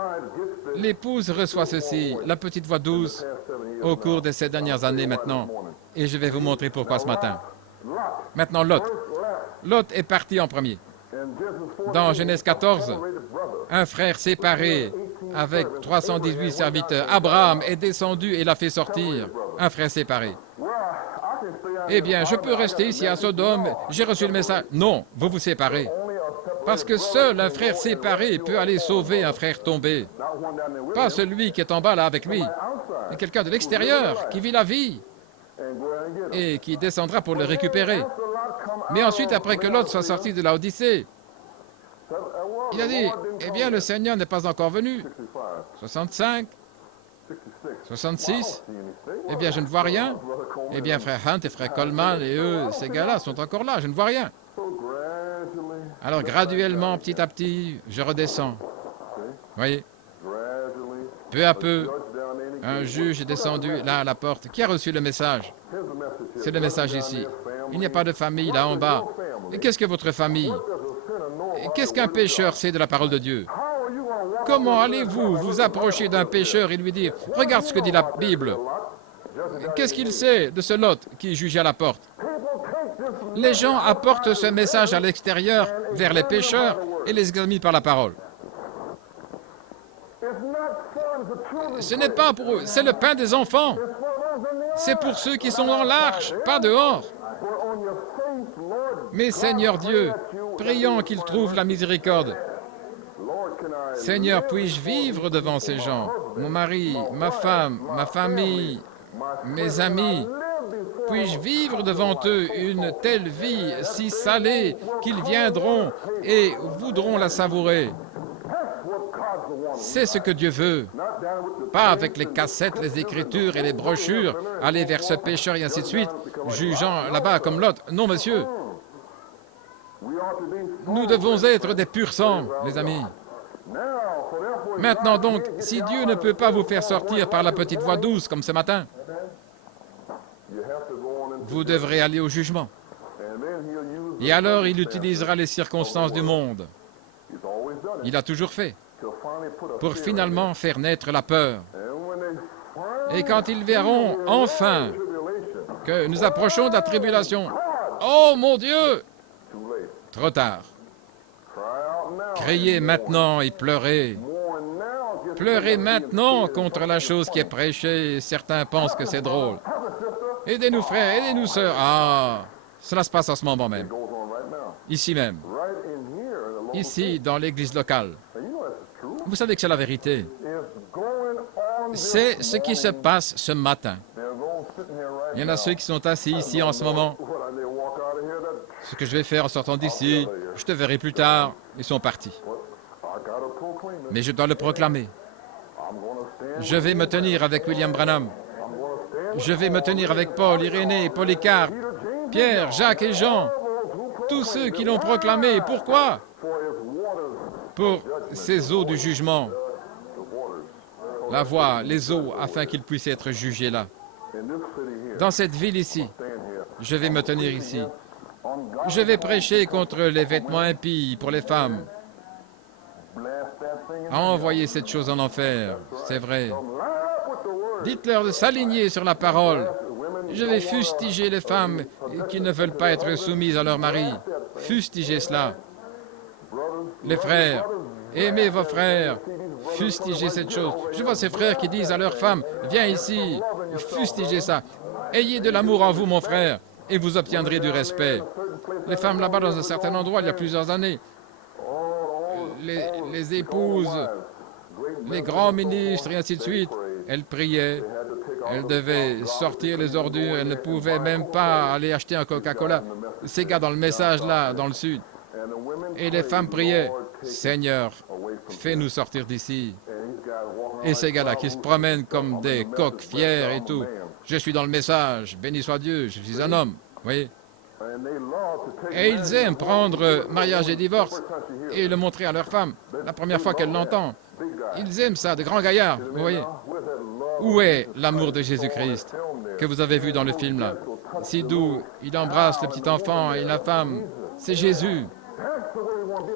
l'épouse reçoit ceci, la petite voix douce, au cours de ces dernières années maintenant. Et je vais vous montrer pourquoi ce matin. Maintenant, Lot. Lot est parti en premier. Dans Genèse 14, un frère séparé avec 318 serviteurs. Abraham est descendu et l'a fait sortir. Un frère séparé. Eh bien, je peux rester ici à Sodome. J'ai reçu le message. Non, vous vous séparez. Parce que seul un frère séparé peut aller sauver un frère tombé. Pas celui qui est en bas là avec lui. Mais quelqu'un de l'extérieur qui vit la vie. et qui descendra pour le récupérer. Mais ensuite, après que Lot soit sorti de la Odyssée, il a dit, eh bien, le Seigneur n'est pas encore venu. 65, 66, eh bien, je ne vois rien. Eh bien, frère Hunt et frère Coleman et eux, ces gars-là sont encore là, je ne vois rien. Alors, graduellement, petit à petit, je redescends. Voyez, peu à peu, un juge est descendu là à la porte. Qui a reçu le message? C'est le message ici. Il n'y a pas de famille là en bas. Et qu'est-ce que votre famille? Et qu'est-ce qu'un pécheur sait de la parole de Dieu? Comment allez-vous vous approcher d'un pécheur et lui dire, regarde ce que dit la Bible? Qu'est-ce qu'il sait de ce Lot qui jugeait à la porte? Les gens apportent ce message à l'extérieur, vers les pécheurs, et les examinent par la parole. Ce n'est pas pour eux, c'est le pain des enfants. C'est pour ceux qui sont dans l'arche, pas dehors. Mais Seigneur Dieu, prions qu'il trouve la miséricorde. Seigneur, puis-je vivre devant ces gens? Mon mari, ma femme, ma famille, mes amis, puis-je vivre devant eux une telle vie si salée qu'ils viendront et voudront la savourer? C'est ce que Dieu veut. Pas avec les cassettes, les écritures et les brochures, aller vers ce pécheur et ainsi de suite, jugeant là-bas comme l'autre. Non, monsieur. Nous devons être des purs sangs, les amis. Maintenant donc, si Dieu ne peut pas vous faire sortir par la petite voie douce comme ce matin, vous devrez aller au jugement. Et alors il utilisera les circonstances du monde. Il a toujours fait. Pour finalement faire naître la peur. Et quand ils verront enfin que nous approchons de la tribulation, oh mon Dieu! Trop tard. Criez maintenant et pleurez. Pleurez maintenant contre la chose qui est prêchée. Certains pensent que c'est drôle. Aidez-nous frères, aidez-nous sœurs. Ah, cela se passe en ce moment même. Ici même. Ici, dans l'église locale. Vous savez que c'est la vérité. C'est ce qui se passe ce matin. Il y en a ceux qui sont assis ici en ce moment. Ce que je vais faire en sortant d'ici, je te verrai plus tard. Ils sont partis. Mais je dois le proclamer. Je vais me tenir avec William Branham. Je vais me tenir avec Paul, Irénée, Polycarpe, Pierre, Jacques et Jean. Tous ceux qui l'ont proclamé. Pourquoi? Pour ces eaux du jugement. La voie, les eaux, afin qu'ils puissent être jugés là. Dans cette ville ici, je vais me tenir ici. Je vais prêcher contre les vêtements impies pour les femmes. Envoyez cette chose en enfer, c'est vrai. Dites-leur de s'aligner sur la parole. Je vais fustiger les femmes qui ne veulent pas être soumises à leur mari. Fustigez cela. Les frères, aimez vos frères. Fustigez cette chose. Je vois ces frères qui disent à leurs femmes, viens ici, fustigez ça. Ayez de l'amour en vous, mon frère, et vous obtiendrez du respect. Les femmes là-bas, dans un certain endroit, il y a plusieurs années, les épouses, les grands ministres, et ainsi de suite, elles priaient. Elles devaient sortir les ordures. Elles ne pouvaient même pas aller acheter un Coca-Cola. Ces gars dans le message là, dans le sud. Et les femmes priaient, Seigneur, fais-nous sortir d'ici. Et ces gars-là qui se promènent comme des coqs fiers et tout. Je suis dans le message, béni soit Dieu, je suis un homme. Vous voyez? Et ils aiment prendre mariage et divorce et le montrer à leur femme la première fois qu'elle l'entend. Ils aiment ça, de grands gaillards, vous voyez. Où est l'amour de Jésus-Christ que vous avez vu dans le film là? Si doux, il embrasse le petit enfant et la femme. C'est Jésus.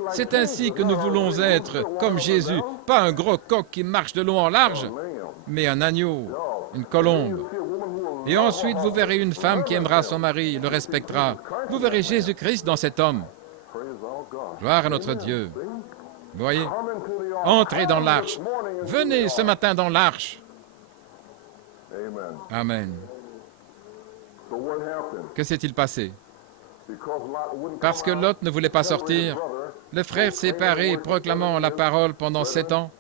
C'est ainsi que nous voulons être comme Jésus. Pas un gros coq qui marche de long en large, mais un agneau, une colombe. Et ensuite, vous verrez une femme qui aimera son mari, le respectera. Vous verrez Jésus-Christ dans cet homme. Gloire à notre Dieu. Vous voyez? Entrez dans l'arche. Venez ce matin dans l'arche. Amen. Que s'est-il passé? Parce que Lot ne voulait pas sortir, les frères séparés proclamant la parole pendant 7 ans,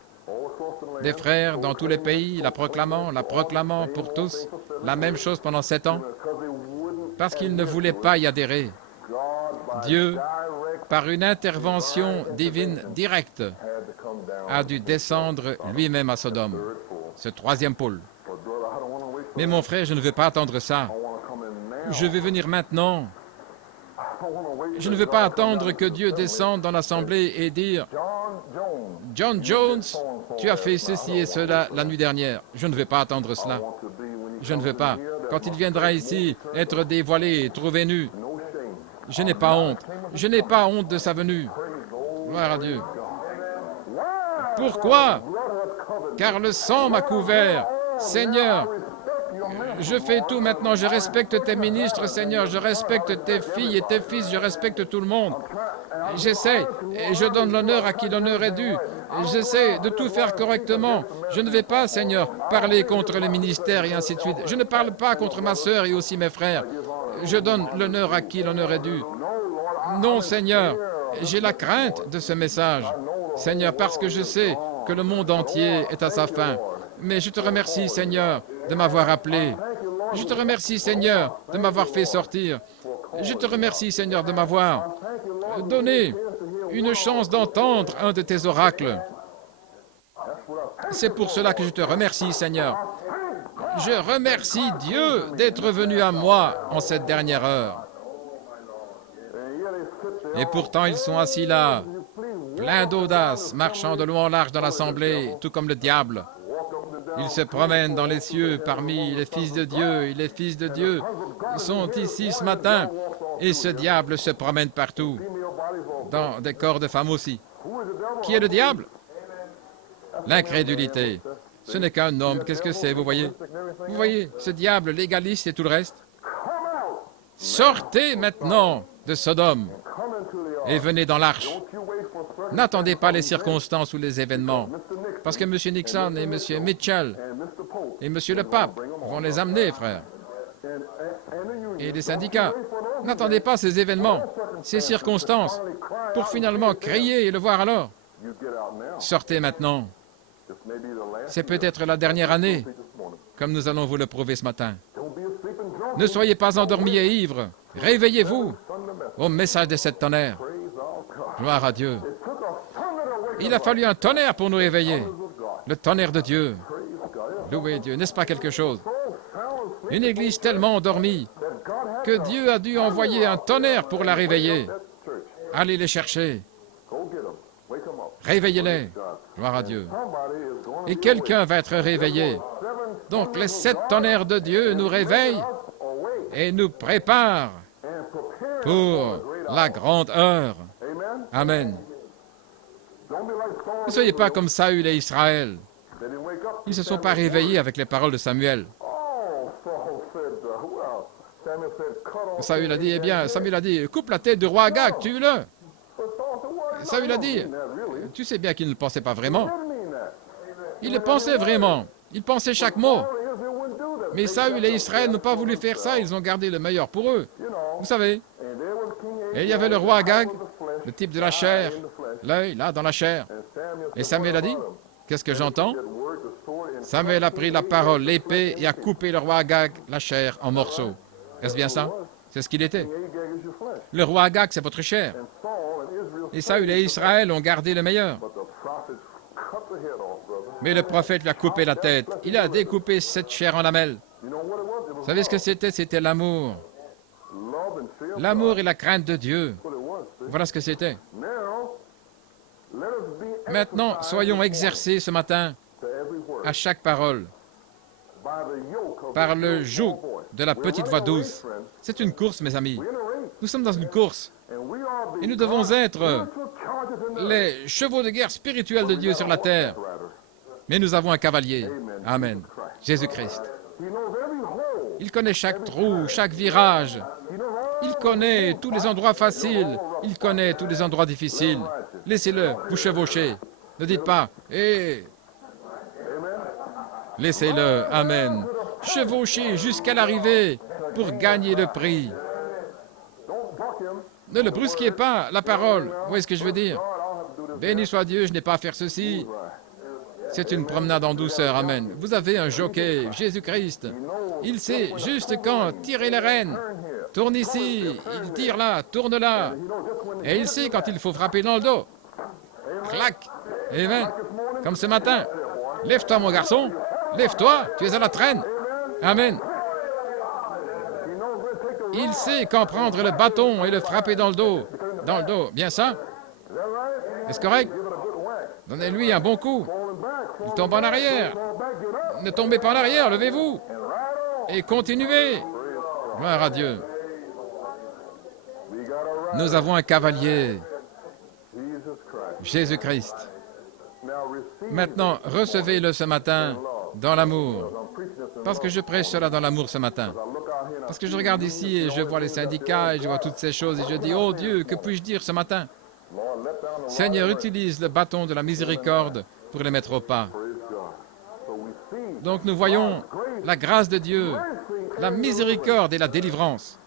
des frères dans tous les pays, la proclamant pour tous, la même chose pendant 7 ans, parce qu'ils ne voulaient pas y adhérer. Dieu, par une intervention divine directe, a dû descendre lui-même à Sodome, ce troisième pôle. Mais mon frère, je ne veux pas attendre ça. Je veux venir maintenant. Je ne veux pas attendre que Dieu descende dans l'assemblée et dire « John Jones, tu as fait ceci et cela la nuit dernière. » Je ne veux pas attendre cela. Je ne veux pas. Quand il viendra ici, être dévoilé, trouvé nu, je n'ai pas honte. Je n'ai pas honte de sa venue. Gloire à Dieu. Pourquoi? Car le sang m'a couvert. Seigneur, je fais tout maintenant. Je respecte tes ministres, Seigneur. Je respecte tes filles et tes fils. Je respecte tout le monde. J'essaie et je donne l'honneur à qui l'honneur est dû. J'essaie de tout faire correctement. Je ne vais pas, Seigneur, parler contre les ministères et ainsi de suite. Je ne parle pas contre ma sœur et aussi mes frères. Je donne l'honneur à qui l'honneur est dû. Non, Seigneur, j'ai la crainte de ce message. Seigneur, parce que je sais que le monde entier est à sa fin. Mais je te remercie, Seigneur, de m'avoir appelé. Je te remercie, Seigneur, de m'avoir fait sortir. Je te remercie, Seigneur, de m'avoir donné une chance d'entendre un de tes oracles. C'est pour cela que je te remercie, Seigneur. Je remercie Dieu d'être venu à moi en cette dernière heure. Et pourtant, ils sont assis là, pleins d'audace, marchant de long en large dans l'assemblée, tout comme le diable. Ils se promènent dans les cieux parmi les fils de Dieu, et les fils de Dieu sont ici ce matin, et ce diable se promène partout, dans des corps de femmes aussi. Qui est le diable? L'incrédulité. Ce n'est qu'un homme. Qu'est-ce que c'est, vous voyez? Vous voyez, ce diable légaliste et tout le reste. Sortez maintenant de Sodome et venez dans l'arche. N'attendez pas les circonstances ou les événements, parce que M. Nixon et M. Mitchell et M. le pape vont les amener, frère. Et les syndicats. N'attendez pas ces événements, ces circonstances, pour finalement crier et le voir alors. Sortez maintenant. C'est peut-être la dernière année, comme nous allons vous le prouver ce matin. Ne soyez pas endormis et ivres. Réveillez-vous au message de cette tonnerre. Gloire à Dieu. Il a fallu un tonnerre pour nous réveiller. Le tonnerre de Dieu. Louez Dieu. N'est-ce pas quelque chose? Une église tellement endormie que Dieu a dû envoyer un tonnerre pour la réveiller. Allez les chercher. Réveillez-les. Gloire à Dieu. Et quelqu'un va être réveillé. Donc les 7 tonnerres de Dieu nous réveillent et nous préparent pour la grande heure. Amen. Ne soyez pas comme Saül et Israël. Ils ne se sont pas réveillés avec les paroles de Samuel. Saül a dit, eh bien, Samuel a dit, coupe la tête du roi Agag, tue-le. Saül a dit, tu sais bien qu'il ne le pensait pas vraiment. Il le pensait vraiment. Il pensait chaque mot. Mais Saül et Israël n'ont pas voulu faire ça. Ils ont gardé le meilleur pour eux. Vous savez. Et il y avait le roi Agag, le type de la chair, l'œil, là, dans la chair. Et Samuel a dit, qu'est-ce que j'entends? Samuel a pris la parole, l'épée, et a coupé le roi Agag, la chair, en morceaux. Est-ce bien ça? C'est ce qu'il était. Le roi Agag, c'est votre chair. Et Saül et Israël ont gardé le meilleur. Mais le prophète lui a coupé la tête. Il a découpé cette chair en lamelles. Vous savez ce que c'était? C'était l'amour. L'amour et la crainte de Dieu. Voilà ce que c'était. Maintenant, soyons exercés ce matin à chaque parole par le joug de la petite voix douce. C'est une course, mes amis. Nous sommes dans une course. Et nous devons être les chevaux de guerre spirituels de Dieu sur la terre. Mais nous avons un cavalier. Amen. Jésus-Christ. Il connaît chaque trou, chaque virage. Il connaît tous les endroits faciles. Il connaît tous les endroits difficiles. Laissez-le vous chevaucher. Ne dites pas « Eh !» Laissez-le. Amen. Chevauchez jusqu'à l'arrivée pour gagner le prix. Ne le brusquez pas, la parole. Vous voyez ce que je veux dire? Béni soit Dieu, je n'ai pas à faire ceci. C'est une promenade en douceur, amen. Vous avez un jockey, Jésus-Christ. Il sait juste quand tirer les rênes. Tourne ici, il tire là, tourne là. Et il sait quand il faut frapper dans le dos. Clac. Amen. Comme ce matin. Lève-toi, mon garçon. Lève-toi, tu es à la traîne. Amen. Il sait quand prendre le bâton et le frapper dans le dos. Dans le dos, bien ça? Est-ce correct? Donnez-lui un bon coup. Il tombe en arrière. Ne tombez pas en arrière, levez-vous. Et continuez. Gloire à Dieu. Nous avons un cavalier, Jésus-Christ. Maintenant, recevez-le ce matin dans l'amour. Parce que je prêche cela dans l'amour ce matin. Parce que je regarde ici et je vois les syndicats et je vois toutes ces choses et je dis, oh Dieu, que puis-je dire ce matin? Seigneur, utilise le bâton de la miséricorde pour les mettre au pas. Donc nous voyons la grâce de Dieu, la miséricorde et la délivrance.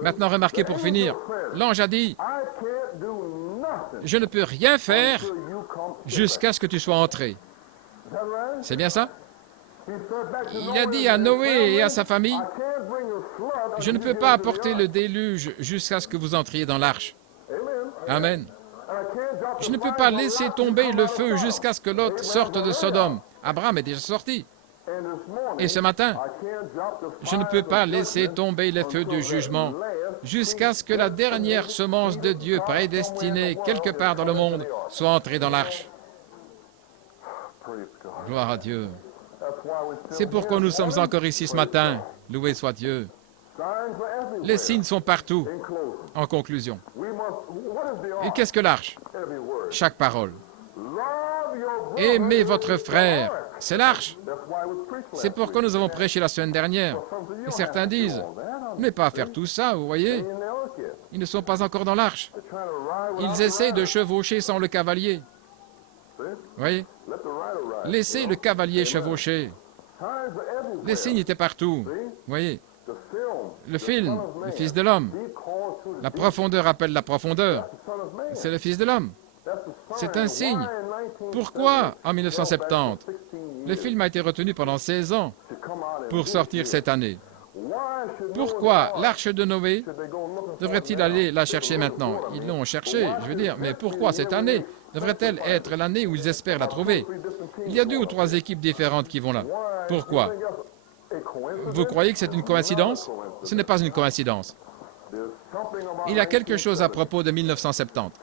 Maintenant, remarquez pour finir, l'ange a dit, je ne peux rien faire jusqu'à ce que tu sois entré. C'est bien ça? Il a dit à Noé et à sa famille, je ne peux pas apporter le déluge jusqu'à ce que vous entriez dans l'arche. Amen. Je ne peux pas laisser tomber le feu jusqu'à ce que Lot sorte de Sodome. Abraham est déjà sorti. Et ce matin, je ne peux pas laisser tomber les feux du jugement jusqu'à ce que la dernière semence de Dieu prédestinée quelque part dans le monde soit entrée dans l'arche. Gloire à Dieu. C'est pourquoi nous sommes encore ici ce matin. Loué soit Dieu. Les signes sont partout. En conclusion. Et qu'est-ce que l'arche? Chaque parole. Aimez votre frère. C'est l'arche. C'est pourquoi nous avons prêché la semaine dernière. Et certains disent, vous n'avez pas à faire tout ça, vous voyez. Ils ne sont pas encore dans l'arche. Ils essaient de chevaucher sans le cavalier. Vous voyez? Laissez le cavalier chevaucher. Les signes étaient partout. Vous voyez? Le film, le Fils de l'homme. La profondeur appelle la profondeur. C'est le Fils de l'homme. C'est un signe. Pourquoi, en 1970, le film a été retenu pendant 16 ans pour sortir cette année? Pourquoi l'arche de Noé devrait-il aller la chercher maintenant? Ils l'ont cherchée, je veux dire, mais pourquoi cette année devrait-elle être l'année où ils espèrent la trouver? Il y a 2 ou 3 équipes différentes qui vont là. Pourquoi? Vous croyez que c'est une coïncidence? Ce n'est pas une coïncidence. Il y a quelque chose à propos de 1970.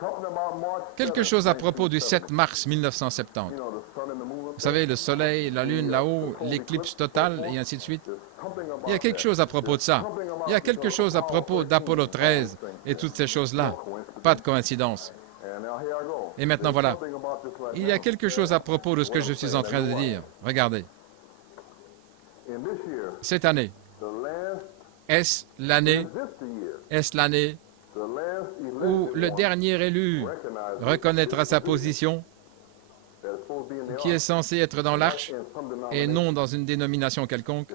Quelque chose à propos du 7 mars 1970. Vous savez, le soleil, la lune là-haut, l'éclipse totale, et ainsi de suite. Il y a quelque chose à propos de ça. Il y a quelque chose à propos d'Apollo 13 et toutes ces choses-là. Pas de coïncidence. Et maintenant, voilà. Il y a quelque chose à propos de ce que je suis en train de dire. Regardez. Cette année, est-ce l'année où le dernier élu reconnaîtra sa position, qui est censé être dans l'arche et non dans une dénomination quelconque?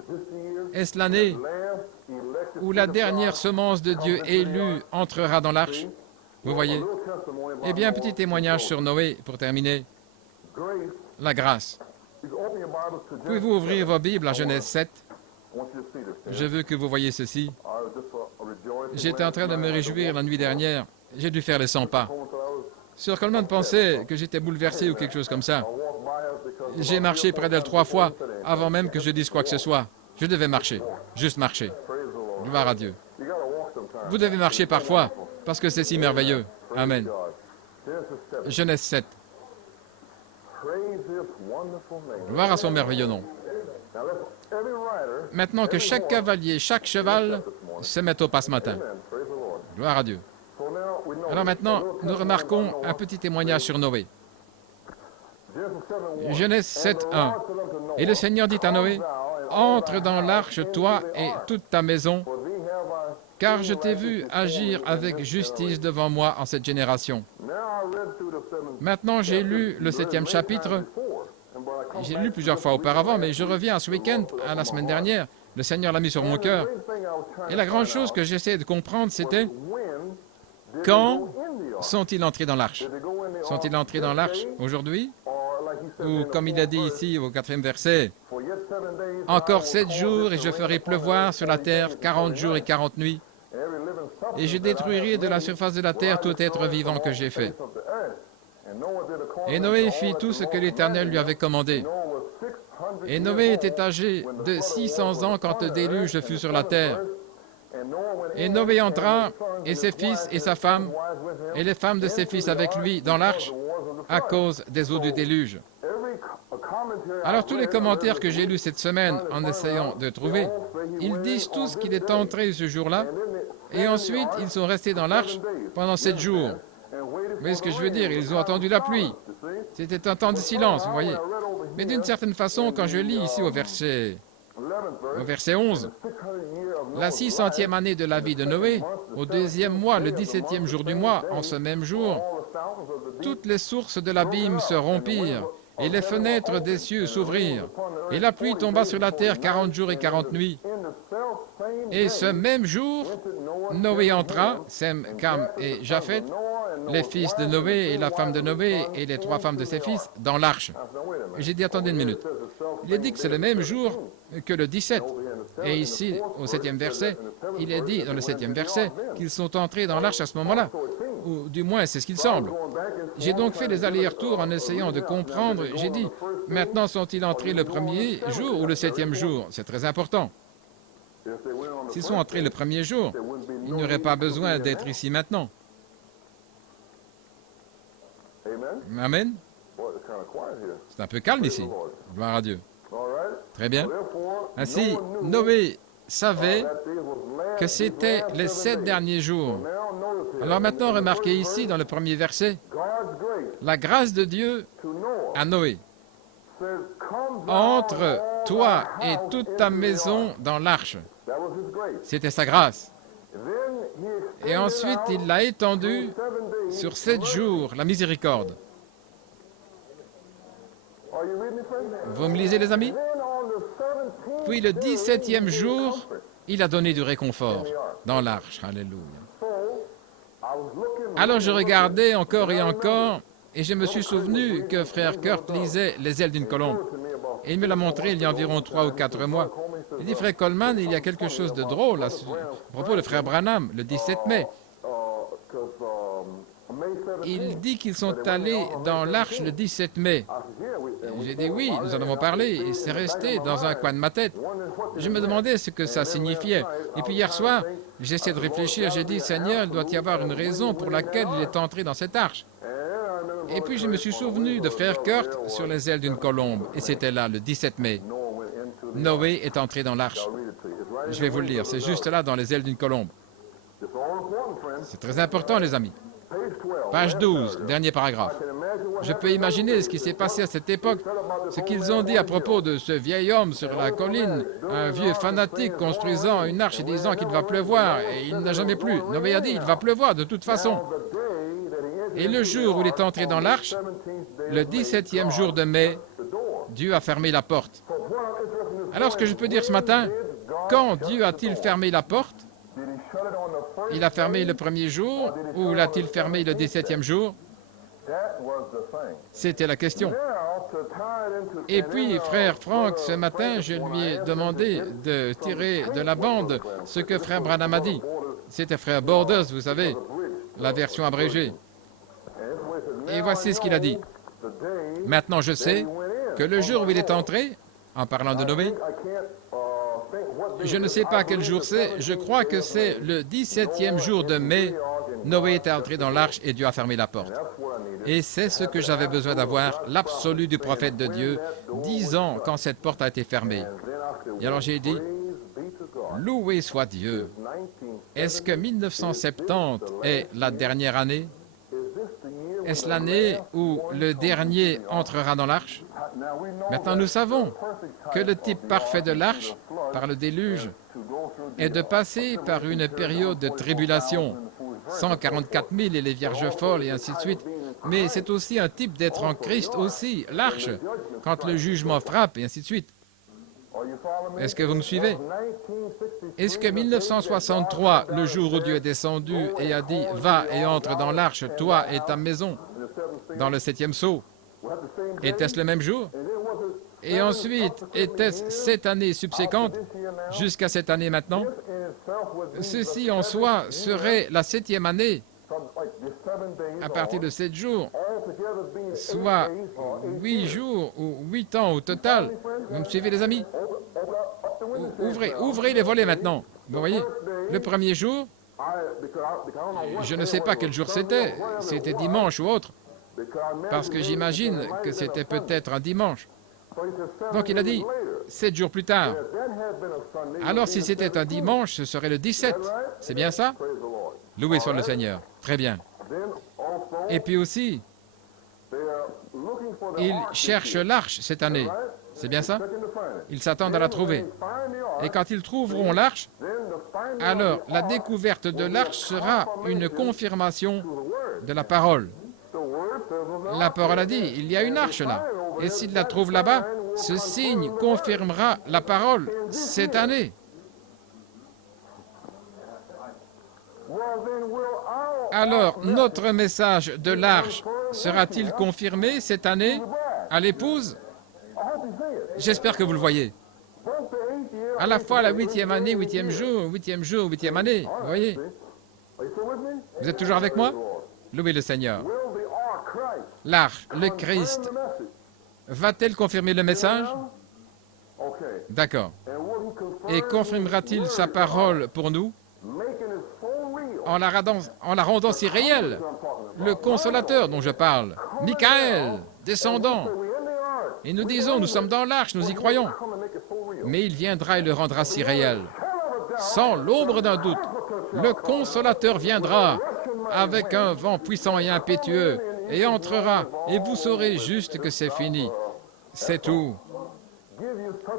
Est-ce l'année où la dernière semence de Dieu élue entrera dans l'arche? Vous voyez? Eh bien, petit témoignage sur Noé pour terminer. La grâce. Pouvez-vous ouvrir vos Bibles à Genèse 7? Je veux que vous voyez ceci. J'étais en train de me réjouir la nuit dernière. J'ai dû faire les 100 pas. Sir Coleman pensait que j'étais bouleversé ou quelque chose comme ça. J'ai marché près d'elle 3 fois avant même que je dise quoi que ce soit. Je devais marcher, juste marcher. Gloire à Dieu. Vous devez marcher parfois, parce que c'est si merveilleux. Amen. Genèse 7. Gloire à son merveilleux nom. Maintenant que chaque cavalier, chaque cheval se met au pas ce matin. Gloire à Dieu. Alors maintenant, nous remarquons un petit témoignage sur Noé. Genèse 7, 1. Et le Seigneur dit à Noé, « Entre dans l'arche, toi et toute ta maison, car je t'ai vu agir avec justice devant moi en cette génération. » Maintenant, j'ai lu le 7e chapitre. J'ai lu plusieurs fois auparavant, mais je reviens à ce week-end, à la semaine dernière. Le Seigneur l'a mis sur mon cœur. Et la grande chose que j'essayais de comprendre, c'était quand sont-ils entrés dans l'arche? Sont-ils entrés dans l'arche aujourd'hui? ou comme il a dit ici au 4e verset, « Encore 7 jours et je ferai pleuvoir sur la terre 40 jours et 40 nuits, et je détruirai de la surface de la terre tout être vivant que j'ai fait. » Et Noé fit tout ce que l'Éternel lui avait commandé. Et Noé était âgé de 600 ans quand le déluge fut sur la terre. Et Noé entra, et ses fils et sa femme, et les femmes de ses fils avec lui dans l'arche, à cause des eaux du déluge. Alors tous les commentaires que j'ai lus cette semaine en essayant de trouver, ils disent tous qu'il est entré ce jour-là, et ensuite ils sont restés dans l'arche pendant 7 jours. Vous voyez ce que je veux dire? Ils ont entendu la pluie. C'était un temps de silence, vous voyez. Mais d'une certaine façon, quand je lis ici au verset 11, la 600e année de la vie de Noé, au 2e mois, le 17e jour du mois, en ce même jour, toutes les sources de l'abîme se rompirent, et les fenêtres des cieux s'ouvrirent, et la pluie tomba sur la terre 40 jours et 40 nuits. Et ce même jour, Noé entra, Sem, Cam et Japheth, les fils de Noé et la femme de Noé et les 3 femmes de ses fils, dans l'arche. J'ai dit, attendez une minute. Il est dit que c'est le même jour que le 17. Et ici, au 7e verset, il est dit dans le 7e verset qu'ils sont entrés dans l'arche à ce moment-là. Ou du moins, c'est ce qu'il semble. J'ai donc fait les allers-retours en essayant de comprendre. J'ai dit, maintenant sont-ils entrés le premier jour ou le 7e jour? C'est très important. S'ils sont entrés le premier jour, il n'y aurait pas besoin d'être ici maintenant. Amen. C'est un peu calme ici. Gloire à Dieu. Très bien. Ainsi, Noé savait que c'était les 7 derniers jours. Alors maintenant, remarquez ici, dans le premier verset, la grâce de Dieu à Noé. Entre toi et toute ta maison dans l'arche. C'était sa grâce. Et ensuite, il l'a étendue sur 7 jours, la miséricorde. Vous me lisez, les amis? Puis le 17e jour, il a donné du réconfort dans l'arche. Alléluia. Alors je regardais encore et encore, et je me suis souvenu que frère Kurt lisait Les ailes d'une colombe. Et il me l'a montré il y a environ 3 ou 4 mois. Il dit, frère Coleman, il y a quelque chose de drôle à propos de frère Branham, le 17 mai. Il dit qu'ils sont allés dans l'arche le 17 mai. J'ai dit oui, nous en avons parlé, et c'est resté dans un coin de ma tête. Je me demandais ce que ça signifiait. Et puis hier soir, j'essaie de réfléchir, j'ai dit, Seigneur, il doit y avoir une raison pour laquelle il est entré dans cette arche. Et puis je me suis souvenu de frère Kurt sur les ailes d'une colombe, et c'était là, le 17 mai. Noé est entré dans l'arche. Je vais vous le lire, c'est juste là, dans les ailes d'une colombe. C'est très important, les amis. Page 12, dernier paragraphe. Je peux imaginer ce qui s'est passé à cette époque, ce qu'ils ont dit à propos de ce vieil homme sur la colline, un vieux fanatique construisant une arche et disant qu'il va pleuvoir, et il n'a jamais plu. Noé a dit, il va pleuvoir de toute façon. Et le jour où il est entré dans l'arche, le 17e jour de mai, Dieu a fermé la porte. Alors, ce que je peux dire ce matin, quand Dieu a-t-il fermé la porte? Il a fermé le premier jour ou l'a-t-il fermé le 17e jour? C'était la question. Et puis, frère Franck, ce matin, je lui ai demandé de tirer de la bande ce que frère Branham a dit. C'était frère Borders, vous savez, la version abrégée. Et voici ce qu'il a dit. Maintenant, je sais que le jour où il est entré, en parlant de Noé, je ne sais pas quel jour c'est, je crois que c'est le 17e jour de mai, Noé est entré dans l'arche et Dieu a fermé la porte. Et c'est ce que j'avais besoin d'avoir, l'absolu du prophète de Dieu, 10 ans quand cette porte a été fermée. Et alors j'ai dit, loué soit Dieu. Est-ce que 1970 est la dernière année? Est-ce l'année où le dernier entrera dans l'arche? Maintenant, nous savons que le type parfait de l'arche, par le déluge, est de passer par une période de tribulation, 144 000 et les vierges folles et ainsi de suite. Mais c'est aussi un type d'être en Christ aussi, l'arche, quand le jugement frappe et ainsi de suite. Est-ce que vous me suivez? Est-ce que 1963, le jour où Dieu est descendu et a dit « Va et entre dans l'arche, toi et ta maison », dans le 7e sceau, Était-ce le même jour? Et ensuite, était-ce cette année subséquente jusqu'à cette année maintenant? Ceci en soi serait la 7e année à partir de 7 jours, soit 8 jours ou 8 ans au total. Vous me suivez, les amis? Ouvrez les volets maintenant. Vous voyez, le premier jour, je ne sais pas quel jour c'était dimanche ou autre, parce que j'imagine que c'était peut-être un dimanche. Donc il a dit 7 jours plus tard. Alors si c'était un dimanche, ce serait le 17. C'est bien ça? Loué soit le Seigneur. Très bien. Et puis aussi, ils cherchent l'arche cette année. C'est bien ça? Ils s'attendent à la trouver. Et quand ils trouveront l'arche, alors la découverte de l'arche sera une confirmation de la parole. La parole a dit, il y a une arche là. Et s'il la trouve là-bas, ce signe confirmera la parole cette année. Alors, notre message de l'arche sera-t-il confirmé cette année à l'épouse? J'espère que vous le voyez. À la fois la 8e année, 8e jour, 8e jour, 8e année. Vous voyez? Vous êtes toujours avec moi? Louez le Seigneur. L'arche, le Christ, va-t-elle confirmer le message? D'accord. Et confirmera-t-il sa parole pour nous en la rendant si réelle? Le consolateur dont je parle, Michael, descendant. Et nous disons, nous sommes dans l'arche, nous y croyons. Mais il viendra et le rendra si réel. Sans l'ombre d'un doute, le consolateur viendra avec un vent puissant et impétueux et entrera, et vous saurez juste que c'est fini. C'est tout.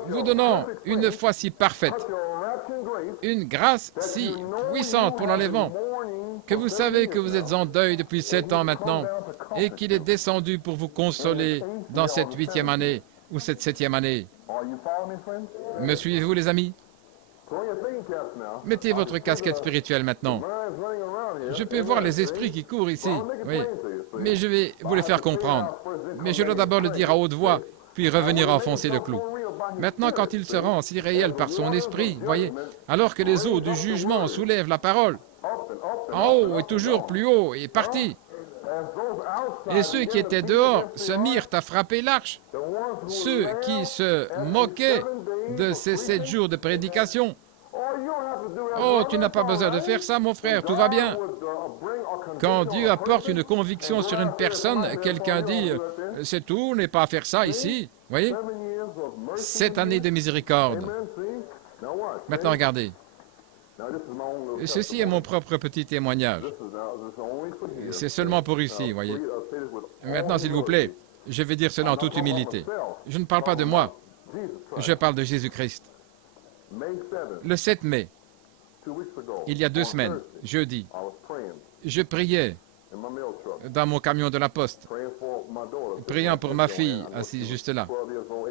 Vous donnant une foi si parfaite, une grâce si puissante pour l'enlèvement, que vous savez que vous êtes en deuil depuis 7 ans maintenant, et qu'il est descendu pour vous consoler dans cette 8e année ou cette 7e année. Me suivez-vous, les amis? Mettez votre casquette spirituelle maintenant. Je peux voir les esprits qui courent ici, oui, mais je vais vous les faire comprendre. Mais je dois d'abord le dire à haute voix, puis revenir enfoncer le clou. Maintenant, quand il se rend si réel par son esprit, voyez, alors que les eaux du jugement soulèvent la parole, en haut et toujours plus haut et parti. Et ceux qui étaient dehors se mirent à frapper l'arche. Ceux qui se moquaient de ces 7 jours de prédication. Oh, tu n'as pas besoin de faire ça, mon frère, tout va bien. Quand Dieu apporte une conviction sur une personne, quelqu'un dit, c'est tout, n'est pas à faire ça ici. Voyez? 7 années de miséricorde. Maintenant, regardez. Ceci est mon propre petit témoignage. C'est seulement pour ici, voyez. Maintenant, s'il vous plaît, je vais dire cela en toute humilité. Je ne parle pas de moi, je parle de Jésus-Christ. Le 7 mai, il y a 2 semaines, jeudi, je priais dans mon camion de la poste, priant pour ma fille, assise juste là.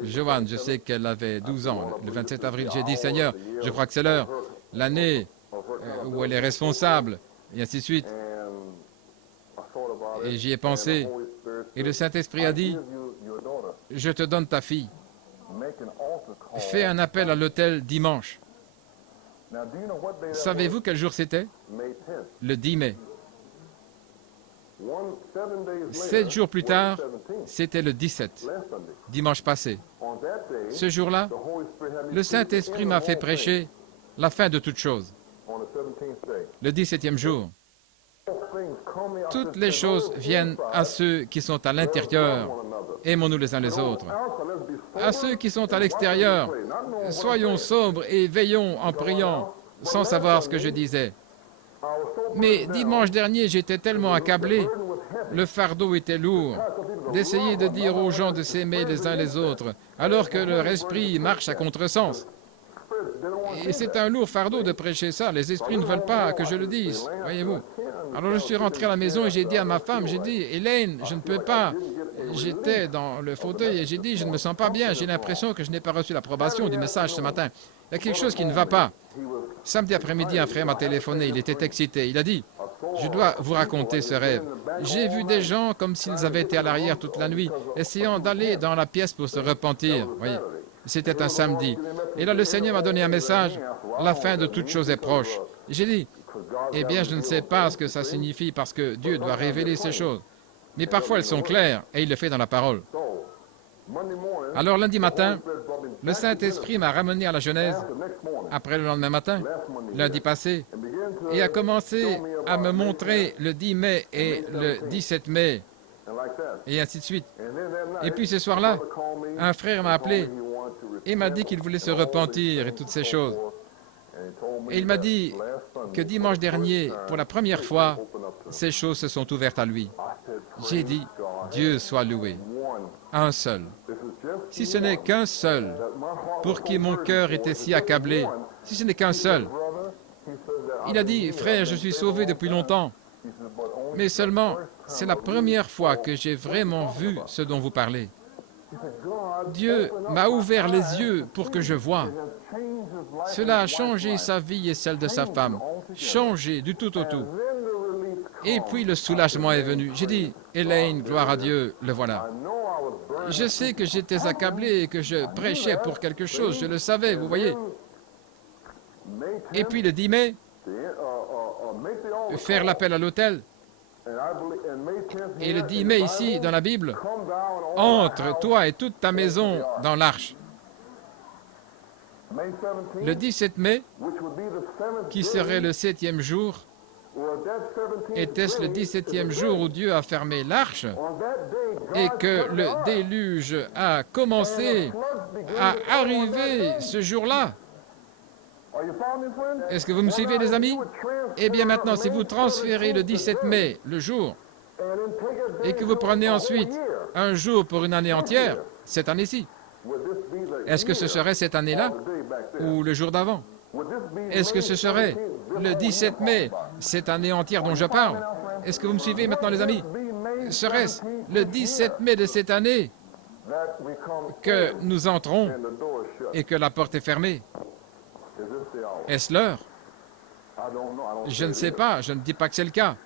Joanne, je sais qu'elle avait 12 ans. Le 27 avril, j'ai dit, Seigneur, je crois que c'est l'heure, l'année où elle est responsable, et ainsi de suite. Et j'y ai pensé. Et le Saint-Esprit a dit, je te donne ta fille. Fais un appel à l'autel dimanche. Savez-vous quel jour c'était? Le 10 mai. 7 jours plus tard, c'était le 17, dimanche passé. Ce jour-là, le Saint-Esprit m'a fait prêcher la fin de toutes choses. Le 17e jour. Toutes les choses viennent à ceux qui sont à l'intérieur. Aimons-nous les uns les autres. À ceux qui sont à l'extérieur, soyons sobres et veillons en priant, sans savoir ce que je disais. Mais dimanche dernier, j'étais tellement accablé, le fardeau était lourd, d'essayer de dire aux gens de s'aimer les uns les autres, alors que leur esprit marche à contresens. Et c'est un lourd fardeau de prêcher ça. Les esprits ne veulent pas que je le dise, voyez-vous. Alors je suis rentré à la maison et j'ai dit à ma femme, j'ai dit, Hélène, je ne peux pas. J'étais dans le fauteuil et j'ai dit, je ne me sens pas bien. J'ai l'impression que je n'ai pas reçu l'approbation du message ce matin. Il y a quelque chose qui ne va pas. Samedi après-midi, un frère m'a téléphoné. Il était excité. Il a dit, je dois vous raconter ce rêve. J'ai vu des gens comme s'ils avaient été à l'arrière toute la nuit, essayant d'aller dans la pièce pour se repentir. Voyez, c'était un samedi. Et là, le Seigneur m'a donné un message. La fin de toute chose est proche. J'ai dit, eh bien, je ne sais pas ce que ça signifie parce que Dieu doit révéler ces choses. Mais parfois, elles sont claires et il le fait dans la parole. Alors, lundi matin, le Saint-Esprit m'a ramené à la Genèse après le lendemain matin, lundi passé, et a commencé à me montrer le 10 mai et le 17 mai, et ainsi de suite. Et puis ce soir-là, un frère m'a appelé et m'a dit qu'il voulait se repentir et toutes ces choses. Et il m'a dit que dimanche dernier, pour la première fois, ces choses se sont ouvertes à lui. J'ai dit, Dieu soit loué. Un seul. Si ce n'est qu'un seul, pour qui mon cœur était si accablé, si ce n'est qu'un seul. Il a dit, frère, je suis sauvé depuis longtemps, mais seulement, c'est la première fois que j'ai vraiment vu ce dont vous parlez. Dieu m'a ouvert les yeux pour que je voie. Cela a changé sa vie et celle de sa femme. Changé du tout au tout. Et puis le soulagement est venu. J'ai dit, Elaine, gloire à Dieu, le voilà. Je sais que j'étais accablé et que je prêchais pour quelque chose, je le savais, vous voyez. Et puis le 10 mai, faire l'appel à l'autel. Et le 10 mai ici, dans la Bible, entre toi et toute ta maison dans l'arche. Le 17 mai, qui serait le 7e jour, était-ce le 17e jour où Dieu a fermé l'arche et que le déluge a commencé à arriver ce jour-là? Est-ce que vous me suivez, les amis? Eh bien maintenant, si vous transférez le 17 mai, le jour, et que vous prenez ensuite un jour pour une année entière, cette année-ci, est-ce que ce serait cette année-là ou le jour d'avant? Est-ce que ce serait le 17 mai, cette année entière dont je parle? Est-ce que vous me suivez maintenant, les amis? Serait-ce le 17 mai de cette année que nous entrons et que la porte est fermée? Est-ce l'heure? Je ne sais pas, je ne dis pas que c'est le cas.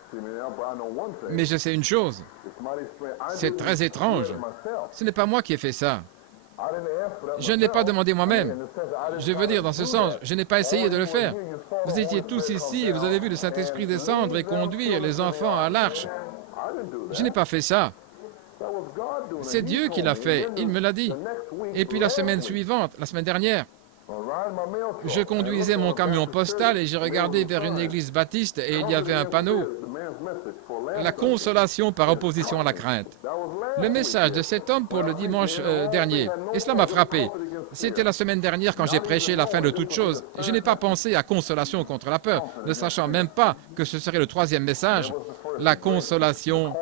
Mais je sais une chose, c'est très étrange. Ce n'est pas moi qui ai fait ça. Je ne l'ai pas demandé moi-même. Je veux dire, dans ce sens, je n'ai pas essayé de le faire. Vous étiez tous ici et vous avez vu le Saint-Esprit descendre et conduire les enfants à l'arche. Je n'ai pas fait ça. C'est Dieu qui l'a fait, il me l'a dit. Et puis la semaine suivante, la semaine dernière, je conduisais mon camion postal et j'ai regardé vers une église baptiste et il y avait un panneau. La consolation par opposition à la crainte. Le message de cet homme pour le dimanche dernier. Et cela m'a frappé. C'était la semaine dernière quand j'ai prêché la fin de toute chose. Je n'ai pas pensé à consolation contre la peur, ne sachant même pas que ce serait le 3e message, la consolation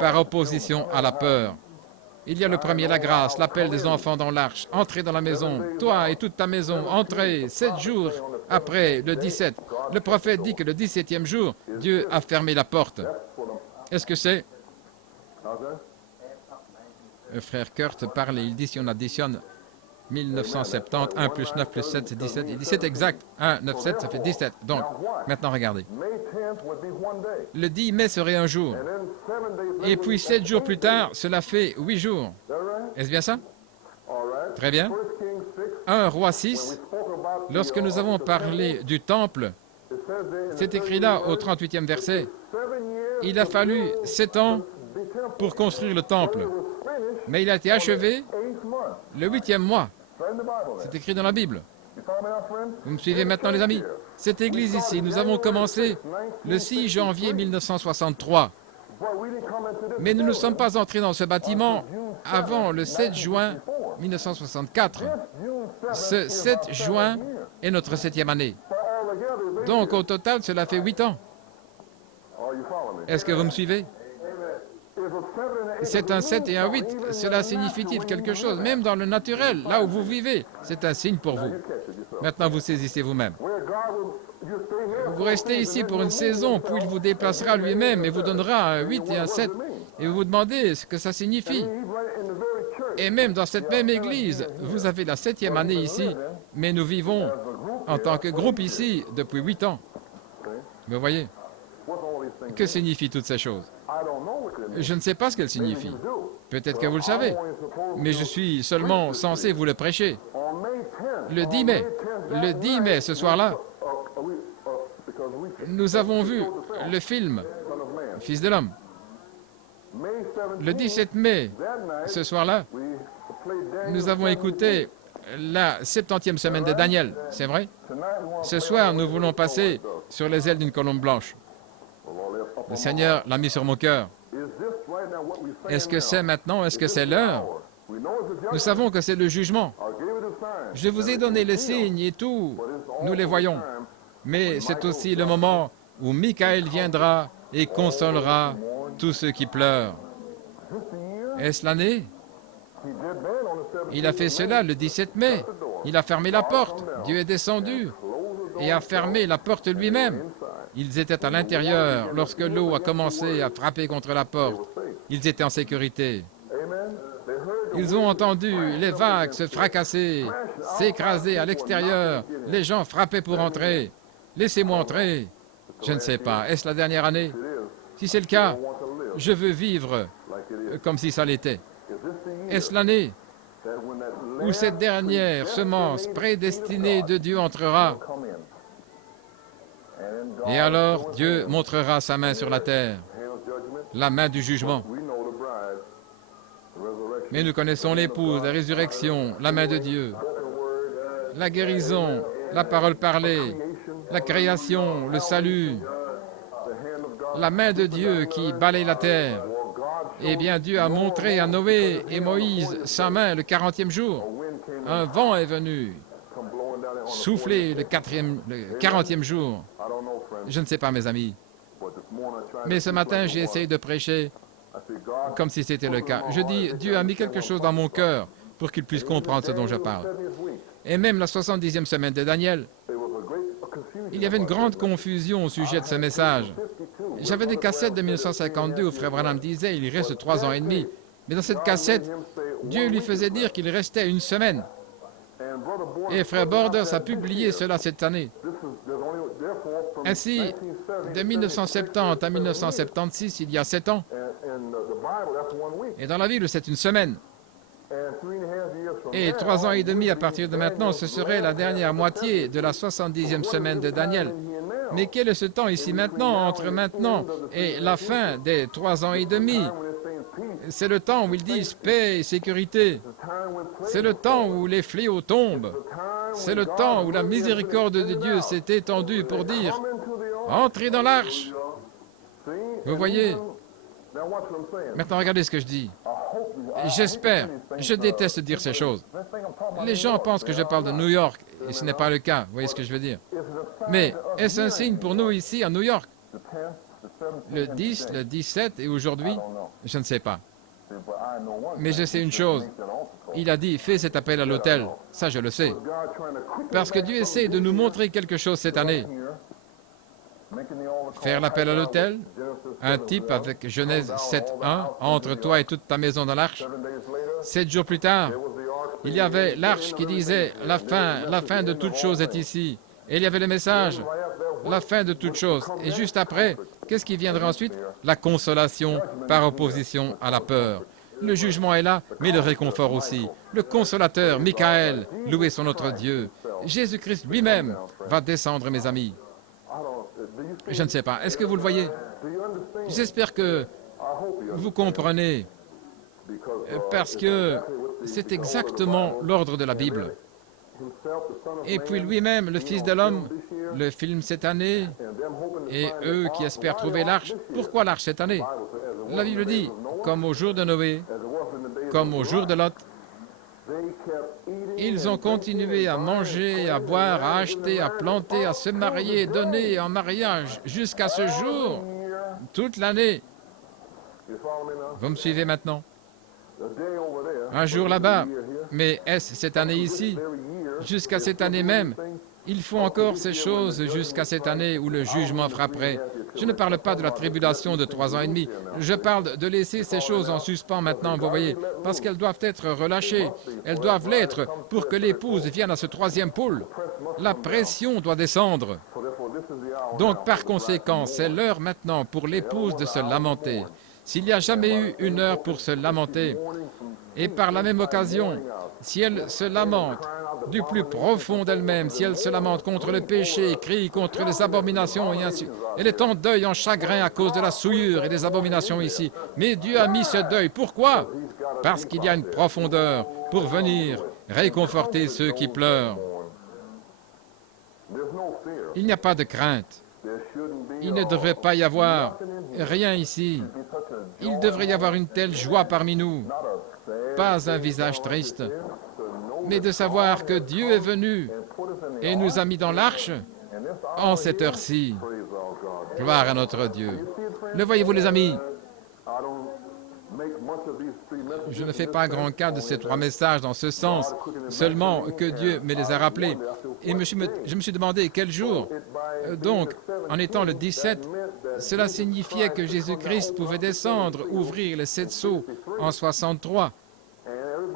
par opposition à la peur. Il y a le premier, la grâce, l'appel des enfants dans l'arche. Entrez dans la maison, toi et toute ta maison, entrez 7 jours après le 17. Le prophète dit que le 17e jour, Dieu a fermé la porte. Est-ce que c'est... Le frère Kurt parle et il dit si on additionne 1970, 1 plus 9 plus 7, c'est 17. Et 17 exact. 1, 9, 7, ça fait 17. Donc, maintenant, regardez. Le 10 mai serait un jour. Et puis, 7 jours plus tard, cela fait 8 jours. Est-ce bien ça? Très bien. 1 Roi 6, lorsque nous avons parlé du temple, c'est écrit là au 38e verset. Il a fallu 7 ans pour construire le temple. Mais il a été achevé le 8e mois. C'est écrit dans la Bible. Vous me suivez maintenant, les amis? Cette église ici, nous avons commencé le 6 janvier 1963. Mais nous ne sommes pas entrés dans ce bâtiment avant le 7 juin 1964. Ce 7 juin est notre 7e année. Donc, au total, cela fait 8 ans. Est-ce que vous me suivez? C'est un 7 et un 8. Cela signifie-t-il quelque chose? Même dans le naturel, là où vous vivez, c'est un signe pour vous. Maintenant, vous saisissez vous-même. Vous restez ici pour une saison, puis il vous déplacera lui-même et vous donnera un 8 et un 7. Et vous vous demandez ce que ça signifie. Et même dans cette même église, vous avez la 7e année ici, mais nous vivons en tant que groupe ici depuis 8 ans. Vous voyez? Que signifient toutes ces choses? Je ne sais pas ce qu'elles signifient. Peut-être que vous le savez, mais je suis seulement censé vous le prêcher. Le 10 mai, ce soir-là, nous avons vu le film Fils de l'homme. Le 17 mai, ce soir-là, nous avons écouté la 70e semaine de Daniel, c'est vrai? Ce soir, nous voulons passer sur les ailes d'une colombe blanche. Le Seigneur l'a mis sur mon cœur. Est-ce que c'est maintenant? Est-ce que c'est l'heure? Nous savons que c'est le jugement. Je vous ai donné les signes et tout. Nous les voyons. Mais c'est aussi le moment où Michael viendra et consolera tous ceux qui pleurent. Est-ce l'année? Il a fait cela le 17 mai. Il a fermé la porte. Dieu est descendu et a fermé la porte lui-même. Ils étaient à l'intérieur lorsque l'eau a commencé à frapper contre la porte. Ils étaient en sécurité. Ils ont entendu les vagues se fracasser, s'écraser à l'extérieur. Les gens frappaient pour entrer. Laissez-moi entrer. Je ne sais pas. Est-ce la dernière année? Si c'est le cas, je veux vivre comme si ça l'était. Est-ce l'année où cette dernière semence prédestinée de Dieu entrera? Et alors, Dieu montrera sa main sur la terre, la main du jugement. Mais nous connaissons l'épouse, la résurrection, la main de Dieu, la guérison, la parole parlée, la création, le salut, la main de Dieu qui balaye la terre. Eh bien, Dieu a montré à Noé et Moïse sa main le 40e jour. Un vent est venu souffler le 40e jour. Je ne sais pas, mes amis. Mais ce matin, j'ai essayé de prêcher comme si c'était le cas. Je dis, Dieu a mis quelque chose dans mon cœur pour qu'il puisse comprendre ce dont je parle. Et même la 70e semaine de Daniel, il y avait une grande confusion au sujet de ce message. J'avais des cassettes de 1952 où Frère Branham disait, il reste 3 ans et demi. Mais dans cette cassette, Dieu lui faisait dire qu'il restait 1 semaine. Et Frère Borders a publié cela cette année. Ainsi, de 1970 à 1976, il y a 7 ans. Et dans la Bible, c'est 1 semaine. Et 3 ans et demi à partir de maintenant, ce serait la dernière moitié de la 70e semaine de Daniel. Mais quel est ce temps ici maintenant, entre maintenant et la fin des 3 ans et demi? C'est le temps où ils disent paix et sécurité. C'est le temps où les fléaux tombent. C'est le temps où la miséricorde de Dieu s'est étendue pour dire « Entrez dans l'arche ». Vous voyez? Maintenant, regardez ce que je dis. J'espère, je déteste dire ces choses. Les gens pensent que je parle de New York, et ce n'est pas le cas, vous voyez ce que je veux dire. Mais est-ce un signe pour nous ici à New York? Le 10, le 17 et aujourd'hui, je ne sais pas. Mais je sais une chose, il a dit, fais cet appel à l'autel, ça je le sais. Parce que Dieu essaie de nous montrer quelque chose cette année. Faire l'appel à l'autel, un type avec Genèse 7.1, entre toi et toute ta maison dans l'arche. 7 jours plus tard, il y avait l'arche qui disait, la fin de toute chose est ici. Et il y avait le message, la fin de toute chose. Et juste après, qu'est-ce qui viendra ensuite? La consolation par opposition à la peur. Le jugement est là, mais le réconfort aussi. Le consolateur, Michael, loué soit notre Dieu. Jésus-Christ lui-même va descendre, mes amis. Je ne sais pas. Est-ce que vous le voyez? J'espère que vous comprenez, parce que c'est exactement l'ordre de la Bible. Et puis lui-même, le Fils de l'homme, le film cette année, et eux qui espèrent trouver l'arche. Pourquoi l'arche cette année? La Bible dit, comme au jour de Noé, comme au jour de Lot, ils ont continué à manger, à boire, à acheter, à planter, à se marier, donner en mariage jusqu'à ce jour, toute l'année. Vous me suivez maintenant? Un jour là-bas, mais est-ce cette année ici? Jusqu'à cette année même, ils font encore ces choses jusqu'à cette année où le jugement frapperait. Je ne parle pas de la tribulation de 3 ans et demi. Je parle de laisser ces choses en suspens maintenant, vous voyez, parce qu'elles doivent être relâchées. Elles doivent l'être pour que l'épouse vienne à ce 3e pôle. La pression doit descendre. Donc, par conséquent, c'est l'heure maintenant pour l'épouse de se lamenter. S'il n'y a jamais eu une heure pour se lamenter, et par la même occasion, si elle se lamente du plus profond d'elle-même, si elle se lamente contre le péché, crie contre les abominations, et ainsi, elle est en deuil, en chagrin à cause de la souillure et des abominations ici. Mais Dieu a mis ce deuil. Pourquoi? Parce qu'il y a une profondeur pour venir réconforter ceux qui pleurent. Il n'y a pas de crainte. Il ne devrait pas y avoir rien ici. Il devrait y avoir une telle joie parmi nous. Pas un visage triste, mais de savoir que Dieu est venu et nous a mis dans l'arche en cette heure-ci. Gloire à notre Dieu. Le voyez-vous, les amis? Je ne fais pas grand cas de ces 3 messages dans ce sens, seulement que Dieu me les a rappelés. Et je me suis demandé quel jour. Donc, en étant le 17, cela signifiait que Jésus-Christ pouvait descendre, ouvrir les 7 sceaux en 63.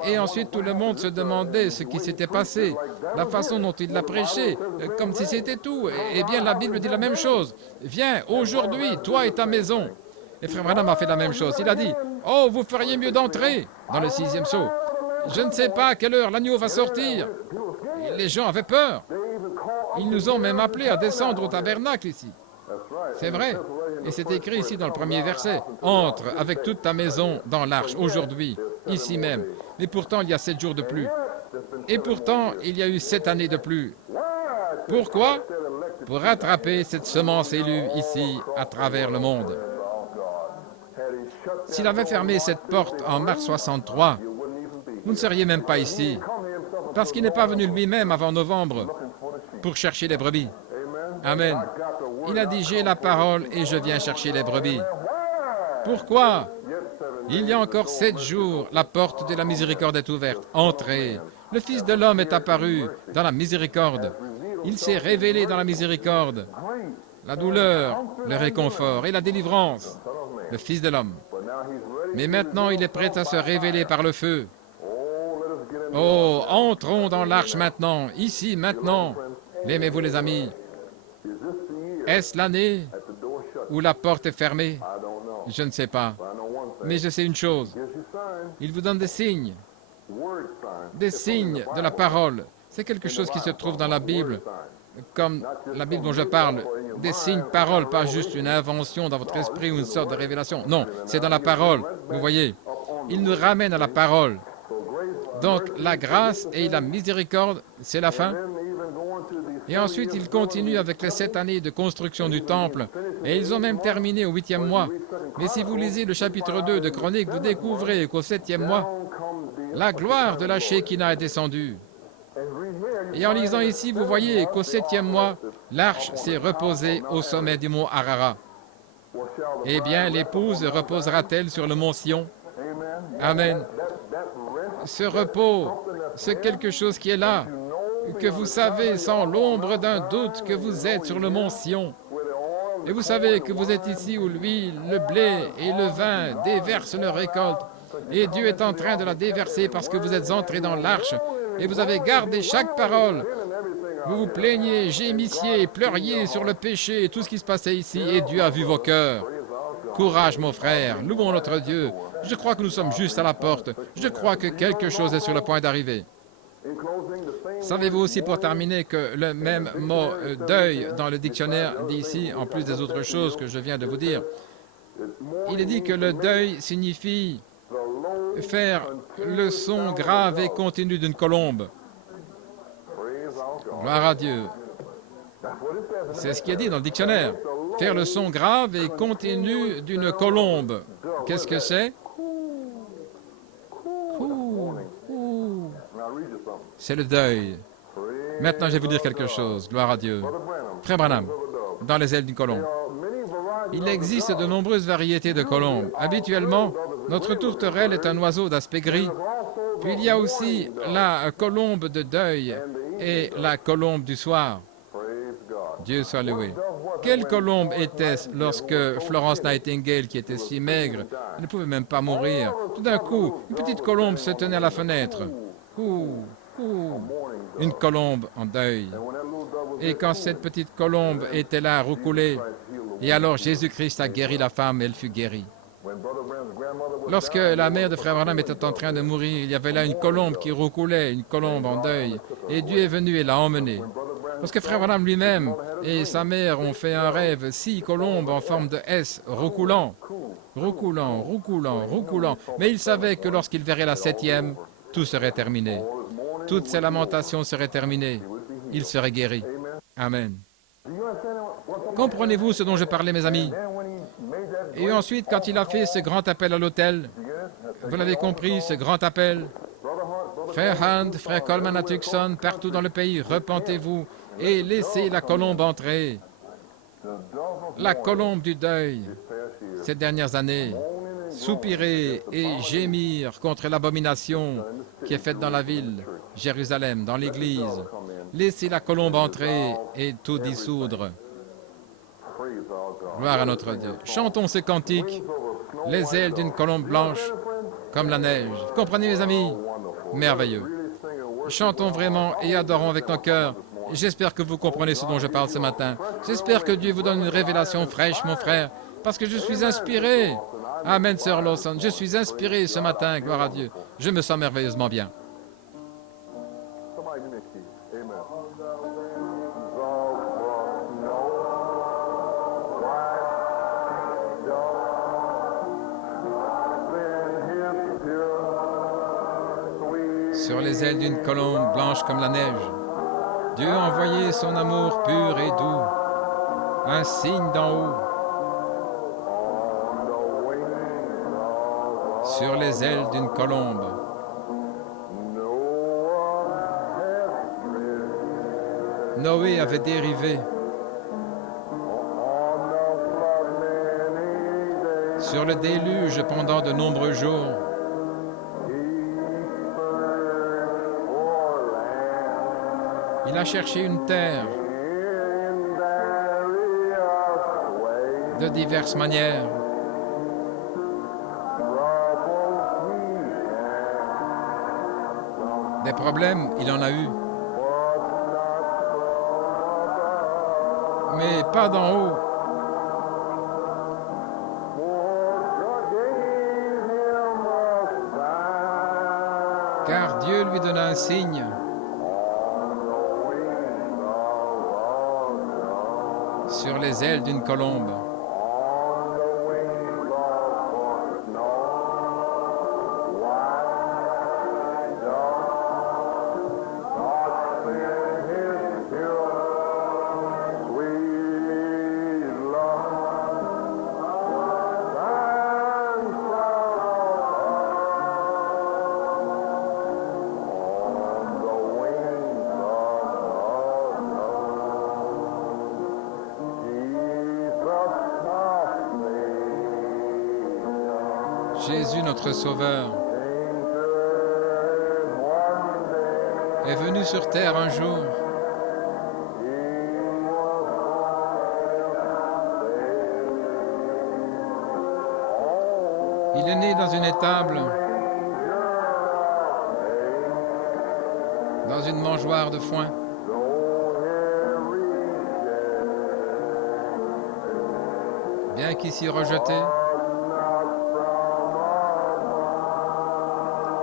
Et ensuite, tout le monde se demandait ce qui s'était passé, la façon dont il l'a prêché, comme si c'était tout. Eh bien, la Bible dit la même chose. Viens, aujourd'hui, toi et ta maison. Et Frère Branham a fait la même chose. Il a dit, « Oh, vous feriez mieux d'entrer dans le 6e sceau. Je ne sais pas à quelle heure l'agneau va sortir. » Les gens avaient peur. Ils nous ont même appelés à descendre au tabernacle ici. C'est vrai. Et c'est écrit ici dans le premier verset. « Entre avec toute ta maison dans l'arche, aujourd'hui, ici même. » Mais pourtant, il y a 7 jours de plus. Et pourtant, il y a eu 7 années de plus. Pourquoi? Pour rattraper cette semence élue ici, à travers le monde. S'il avait fermé cette porte en mars 63, vous ne seriez même pas ici, parce qu'il n'est pas venu lui-même avant novembre pour chercher les brebis. Amen. Il a dit, j'ai la parole et je viens chercher les brebis. Pourquoi? Il y a encore 7 jours, la porte de la miséricorde est ouverte. Entrez. Le Fils de l'homme est apparu dans la miséricorde. Il s'est révélé dans la miséricorde. La douleur, le réconfort et la délivrance. Le Fils de l'homme. Mais maintenant, il est prêt à se révéler par le feu. Oh, entrons dans l'arche maintenant, ici, maintenant. L'aimez-vous, les amis? Est-ce l'année où la porte est fermée? Je ne sais pas. Mais je sais une chose. Il vous donne des signes de la parole. C'est quelque chose qui se trouve dans la Bible, comme la Bible dont je parle. Des signes paroles, pas juste une invention dans votre esprit ou une sorte de révélation. Non, c'est dans la parole. Vous voyez, il nous ramène à la parole. Donc, la grâce et la miséricorde, c'est la fin. Et ensuite, il continue avec les 7 années de construction du temple. Et ils ont même terminé au 8e mois. Mais si vous lisez le chapitre 2 de Chroniques, vous découvrez qu'au 7e mois, la gloire de la Shekinah est descendue. Et en lisant ici, vous voyez qu'au 7e mois, l'arche s'est reposée au sommet du mont Ararat. Eh bien, l'épouse reposera-t-elle sur le mont Sion? Amen. Ce repos, c'est quelque chose qui est là, que vous savez sans l'ombre d'un doute que vous êtes sur le mont Sion. Et vous savez que vous êtes ici où l'huile, le blé et le vin déversent leur récolte. Et Dieu est en train de la déverser parce que vous êtes entrés dans l'arche et vous avez gardé chaque parole. Vous vous plaignez, gémissiez, pleuriez sur le péché et tout ce qui se passait ici, et Dieu a vu vos cœurs. Courage, mon frère, louons notre Dieu. Je crois que nous sommes juste à la porte. Je crois que quelque chose est sur le point d'arriver. Savez-vous aussi, pour terminer, que le même mot « deuil » dans le dictionnaire dit ici, en plus des autres choses que je viens de vous dire, il est dit que le deuil signifie faire le son grave et continu d'une colombe. Gloire à Dieu. C'est ce qui est dit dans le dictionnaire. Faire le son grave et continu d'une colombe. Qu'est-ce que c'est? C'est le deuil. Maintenant, je vais vous dire quelque chose. Gloire à Dieu. Frère Branham, dans les ailes d'une colombe. Il existe de nombreuses variétés de colombes. Habituellement, notre tourterelle est un oiseau d'aspect gris. Puis il y a aussi la colombe de deuil et la colombe du soir. Dieu soit loué. Quelle colombe était-ce lorsque Florence Nightingale, qui était si maigre, ne pouvait même pas mourir? Tout d'un coup, une petite colombe se tenait à la fenêtre. Une colombe en deuil. Et quand cette petite colombe était là, roucoulée, et alors Jésus-Christ a guéri la femme, elle fut guérie. Lorsque la mère de Frère Branham était en train de mourir, il y avait là une colombe qui roucoulait, une colombe en deuil, et Dieu est venu et l'a emmenée. Lorsque Frère Branham lui-même et sa mère ont fait un rêve, 6 colombes en forme de S, roucoulant, roucoulant, roucoulant, roucoulant, mais il savait que lorsqu'il verrait la 7e, tout serait terminé. Toutes ces lamentations seraient terminées. Il serait guéri. Amen. Comprenez-vous ce dont je parlais, mes amis? Et ensuite, quand il a fait ce grand appel à l'autel, vous l'avez compris, ce grand appel, Frère Hunt, Frère Coleman à Tucson, partout dans le pays, repentez-vous et laissez la colombe entrer. La colombe du deuil, ces dernières années, soupirer et gémir contre l'abomination qui est faite dans la ville, Jérusalem, dans l'Église. Laissez la colombe entrer et tout dissoudre. Gloire à notre Dieu. Chantons ce cantique, les ailes d'une colombe blanche comme la neige. Vous comprenez, mes amis? Merveilleux. Chantons vraiment et adorons avec nos cœurs. J'espère que vous comprenez ce dont je parle ce matin. J'espère que Dieu vous donne une révélation fraîche, mon frère, parce que je suis inspiré. Amen, Sœur Lawson. Je suis inspiré ce matin, gloire à Dieu. Je me sens merveilleusement bien. Sur les ailes d'une colombe blanche comme la neige, Dieu a envoyé son amour pur et doux, un signe d'en haut. Sur les ailes d'une colombe, Noé avait dérivé. Sur le déluge pendant de nombreux jours, il a cherché une terre de diverses manières. Des problèmes, il en a eu. Mais pas d'en haut. Car Dieu lui donna un signe. Sur les ailes d'une colombe. Jésus, notre Sauveur, est venu sur terre un jour. Il est né dans une étable, dans une mangeoire de foin. Bien qu'ici rejeté,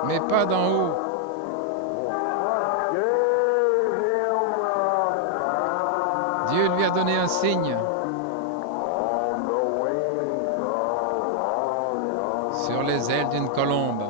mais pas d'en haut. Dieu lui a donné un signe. Sur les ailes d'une colombe.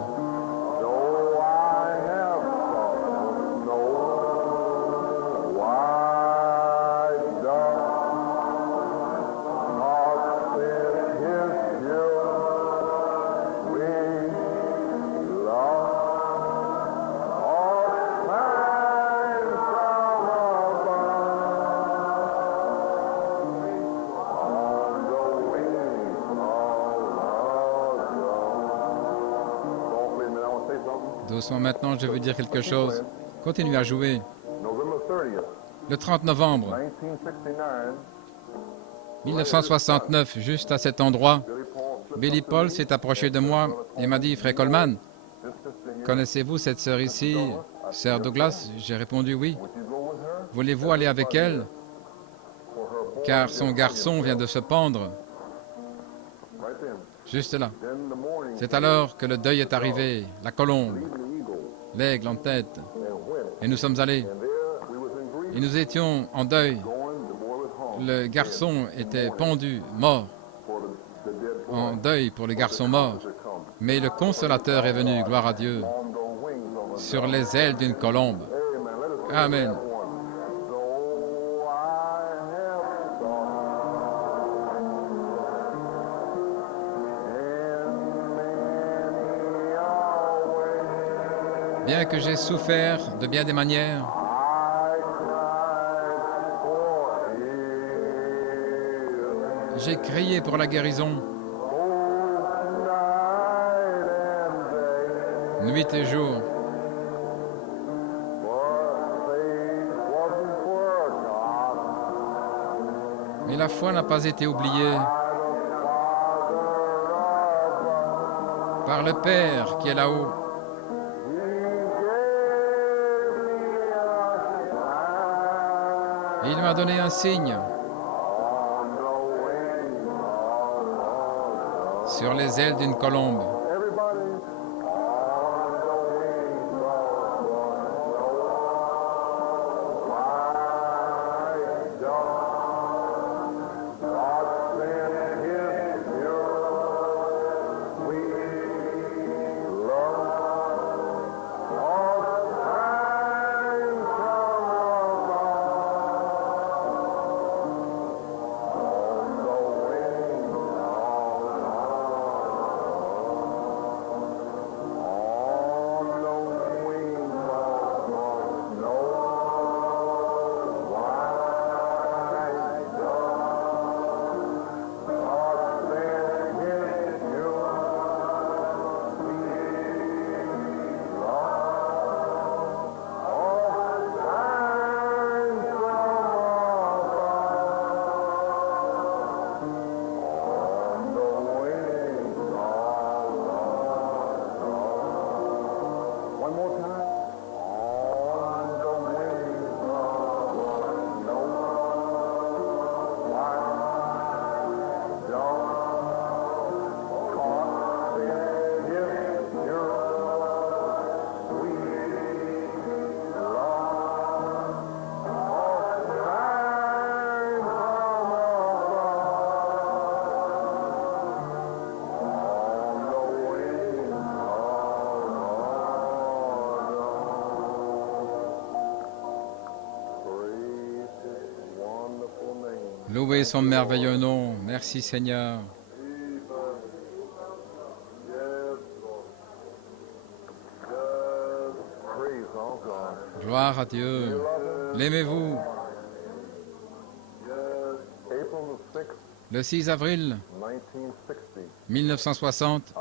Doucement maintenant, je veux dire quelque chose. Continuez à jouer. Le 30 novembre 1969, juste à cet endroit, Billy Paul s'est approché de moi et m'a dit, Frère Coleman, connaissez-vous cette sœur ici, Sœur Douglas? J'ai répondu oui. Voulez-vous aller avec elle? car son garçon vient de se pendre. Juste là. C'est alors que le deuil est arrivé, la colombe, l'aigle en tête. Et nous sommes allés. Et nous étions en deuil. Le garçon était pendu, mort. En deuil pour le garçon mort. Mais le consolateur est venu, gloire à Dieu, sur les ailes d'une colombe. Amen. Bien que j'ai souffert de bien des manières, j'ai crié pour la guérison, nuit et jour. Mais la foi n'a pas été oubliée par le Père qui est là-haut. Il m'a donné un signe sur les ailes d'une colombe. Louez son merveilleux nom. Merci Seigneur. Gloire à Dieu. L'aimez-vous? Le 6 avril 1960,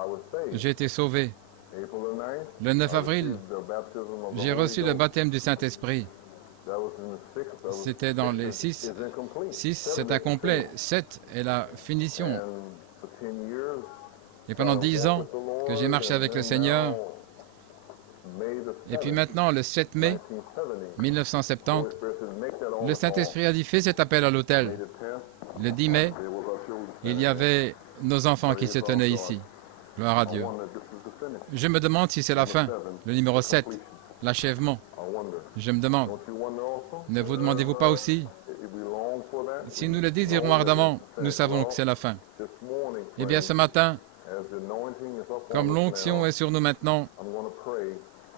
j'ai été sauvé. Le 9 avril, j'ai reçu le baptême du Saint-Esprit. C'était dans les 6. 6, c'est incomplet. 7 est la finition. Et pendant 10 ans que j'ai marché avec le Seigneur, et puis maintenant, le 7 mai 1970, le Saint-Esprit a dit « Fais cet appel à l'autel ». Le 10 mai, il y avait nos enfants qui se tenaient ici. Gloire à Dieu. Je me demande si c'est la fin, le numéro 7, l'achèvement. Je me demande, ne vous demandez-vous pas aussi? Si nous le désirons ardemment, nous savons que c'est la fin. Eh bien, ce matin, comme l'onction est sur nous maintenant,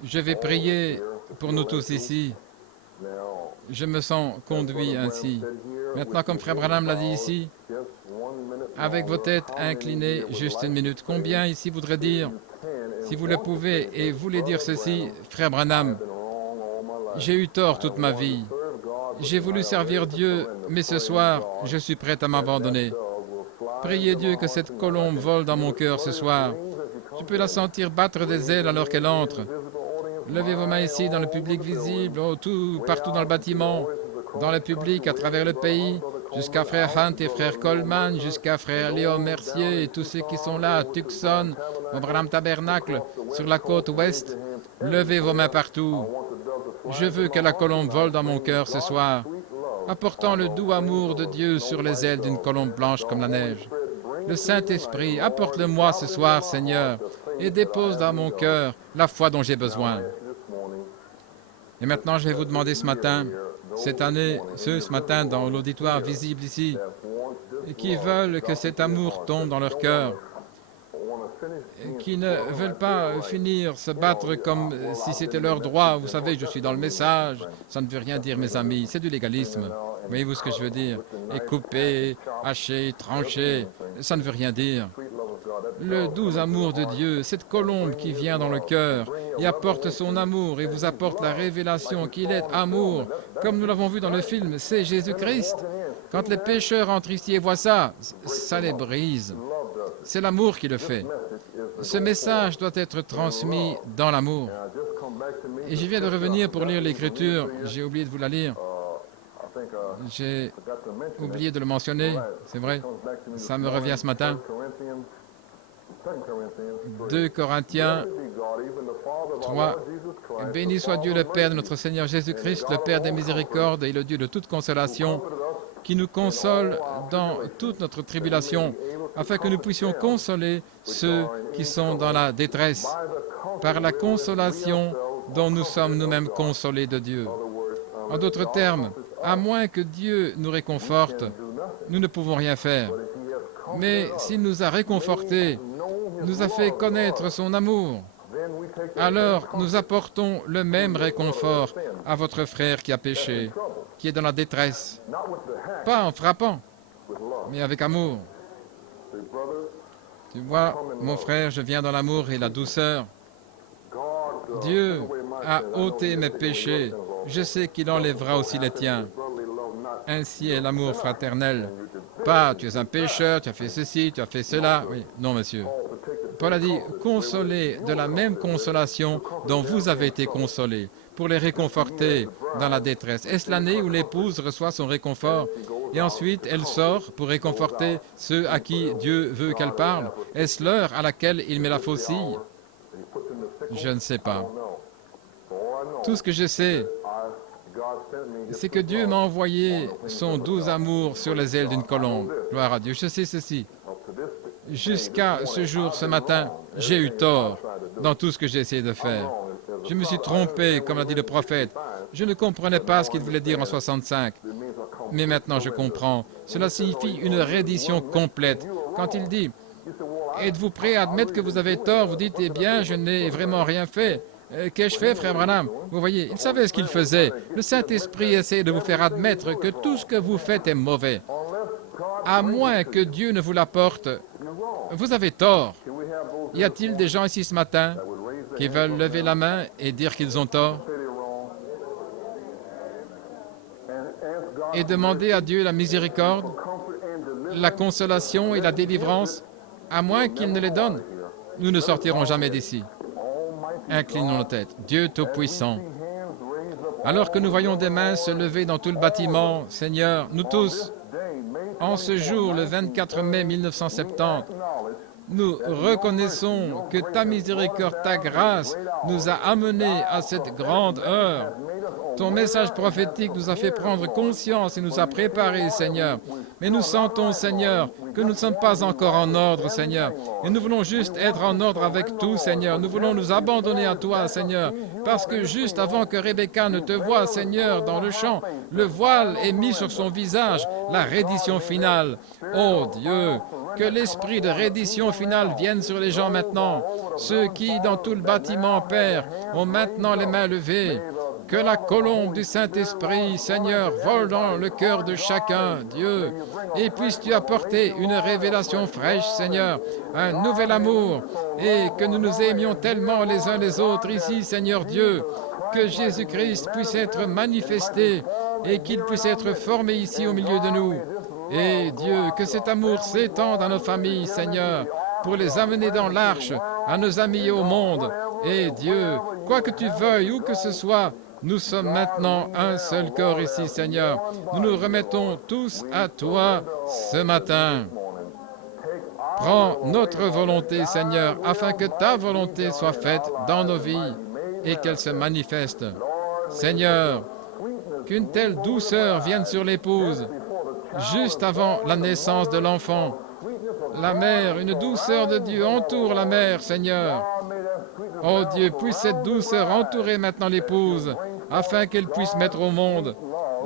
je vais prier pour nous tous ici. Je me sens conduit ainsi. Maintenant, comme Frère Branham l'a dit ici, avec vos têtes inclinées, juste une minute. Combien ici voudraient dire, si vous le pouvez, et voulez dire ceci, Frère Branham, j'ai eu tort toute ma vie. J'ai voulu servir Dieu, mais ce soir, je suis prêt à m'abandonner. Priez Dieu que cette colombe vole dans mon cœur ce soir. Je peux la sentir battre des ailes alors qu'elle entre. Levez vos mains ici, dans le public visible, partout dans le bâtiment, dans le public, à travers le pays, jusqu'à Frère Hunt et Frère Coleman, jusqu'à Frère Léo Mercier et tous ceux qui sont là, à Tucson, au Branham Tabernacle, sur la côte ouest. Levez vos mains partout. Je veux que la colombe vole dans mon cœur ce soir. apportant le doux amour de Dieu sur les ailes d'une colombe blanche comme la neige. Le Saint-Esprit, apporte-le-moi ce soir, Seigneur, et dépose dans mon cœur la foi dont j'ai besoin. Et maintenant, je vais vous demander ce matin, ce matin dans l'auditoire visible ici, et qui veulent que cet amour tombe dans leur cœur, et qui ne veulent pas finir se battre comme si c'était leur droit. Vous savez, je suis dans le message, ça ne veut rien dire, mes amis, c'est du légalisme. Voyez-vous ce que je veux dire? Et couper, hacher, trancher, ça ne veut rien dire. Le doux amour de Dieu, cette colombe qui vient dans le cœur et apporte son amour et vous apporte la révélation qu'il est amour, comme nous l'avons vu dans le film, c'est Jésus-Christ. Quand les pécheurs entrent ici et voient ça, ça les brise. C'est l'amour qui le fait. Ce message doit être transmis dans l'amour. Et je viens de revenir pour lire l'Écriture. J'ai oublié de vous la lire. J'ai oublié de le mentionner, c'est vrai. Ça me revient ce matin. 2 Corinthiens 3. Béni soit Dieu le Père de notre Seigneur Jésus-Christ, le Père des miséricordes et le Dieu de toute consolation, qui nous console dans toute notre tribulation, afin que nous puissions consoler ceux qui sont dans la détresse, par la consolation dont nous sommes nous-mêmes consolés de Dieu. En d'autres termes, à moins que Dieu nous réconforte, nous ne pouvons rien faire. Mais s'il nous a réconfortés, nous a fait connaître son amour, alors nous apportons le même réconfort à votre frère qui a péché, qui est dans la détresse, pas en frappant, mais avec amour. Tu vois, mon frère, je viens dans l'amour et la douceur. Dieu a ôté mes péchés. Je sais qu'il enlèvera aussi les tiens. Ainsi est l'amour fraternel. Pas, tu es un pécheur, tu as fait ceci, tu as fait cela. Oui, non, monsieur. Paul a dit, consolez de la même consolation dont vous avez été consolés, pour les réconforter dans la détresse. Est-ce l'année où l'épouse reçoit son réconfort et ensuite elle sort pour réconforter ceux à qui Dieu veut qu'elle parle? Est-ce l'heure à laquelle il met la faucille? Je ne sais pas. Tout ce que je sais, c'est que Dieu m'a envoyé son doux amour sur les ailes d'une colombe. Gloire à Dieu. Je sais ceci. Jusqu'à ce jour, ce matin, j'ai eu tort dans tout ce que j'ai essayé de faire. Je me suis trompé, comme l'a dit le prophète. Je ne comprenais pas ce qu'il voulait dire en 65. Mais maintenant, je comprends. Cela signifie une reddition complète. Quand il dit, êtes-vous prêt à admettre que vous avez tort? Vous dites, eh bien, je n'ai vraiment rien fait. Qu'ai-je fait, frère Branham? Vous voyez, il savait ce qu'il faisait. Le Saint-Esprit essaie de vous faire admettre que tout ce que vous faites est mauvais. À moins que Dieu ne vous l'apporte, vous avez tort. Y a-t-il des gens ici ce matin qui veulent lever la main et dire qu'ils ont tort? Et demander à Dieu la miséricorde, la consolation et la délivrance, à moins qu'il ne les donne. Nous ne sortirons jamais d'ici. Inclinons nos têtes. Dieu Tout-Puissant, alors que nous voyons des mains se lever dans tout le bâtiment, Seigneur, nous tous, en ce jour, le 24 mai 1970, nous reconnaissons que ta miséricorde, ta grâce nous a amenés à cette grande heure. Ton message prophétique nous a fait prendre conscience et nous a préparés, Seigneur. Mais nous sentons, Seigneur, que nous ne sommes pas encore en ordre, Seigneur. Et nous voulons juste être en ordre avec tout, Seigneur. Nous voulons nous abandonner à toi, Seigneur. Parce que juste avant que Rebecca ne te voie, Seigneur, dans le champ, le voile est mis sur son visage, la reddition finale. Oh Dieu, que l'esprit de reddition finale vienne sur les gens maintenant. Ceux qui, dans tout le bâtiment, Père, ont maintenant les mains levées. Que la colombe du Saint-Esprit, Seigneur, vole dans le cœur de chacun, Dieu, et puisses-tu apporter une révélation fraîche, Seigneur, un nouvel amour, et que nous nous aimions tellement les uns les autres ici, Seigneur Dieu, que Jésus-Christ puisse être manifesté et qu'il puisse être formé ici au milieu de nous. Et Dieu, que cet amour s'étende à nos familles, Seigneur, pour les amener dans l'arche, à nos amis et au monde. Et Dieu, quoi que tu veuilles, où que ce soit, nous sommes maintenant un seul corps ici, Seigneur. Nous nous remettons tous à toi ce matin. Prends notre volonté, Seigneur, afin que ta volonté soit faite dans nos vies et qu'elle se manifeste. Seigneur, qu'une telle douceur vienne sur l'épouse, juste avant la naissance de l'enfant. La mère, une douceur de Dieu entoure la mère, Seigneur. Oh Dieu, puisse cette douceur entourer maintenant l'épouse, afin qu'elle puisse mettre au monde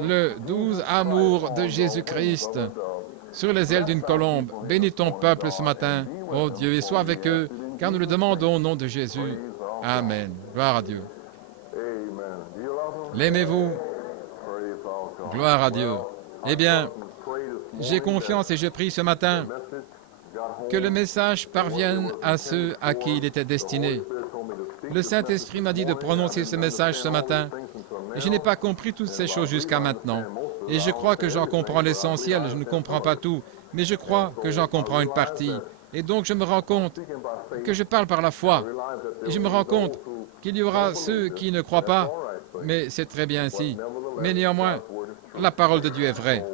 le doux amour de Jésus-Christ sur les ailes d'une colombe. Bénis ton peuple ce matin, oh Dieu, et sois avec eux, car nous le demandons au nom de Jésus. Amen. Gloire à Dieu. L'aimez-vous? Gloire à Dieu. Eh bien, j'ai confiance et je prie ce matin que le message parvienne à ceux à qui il était destiné. Le Saint-Esprit m'a dit de prononcer ce message ce matin. Et je n'ai pas compris toutes ces choses jusqu'à maintenant. Et je crois que j'en comprends l'essentiel. Je ne comprends pas tout, mais je crois que j'en comprends une partie. Et donc je me rends compte que je parle par la foi. Et je me rends compte qu'il y aura ceux qui ne croient pas, mais c'est très bien ainsi. Mais néanmoins, la parole de Dieu est vraie.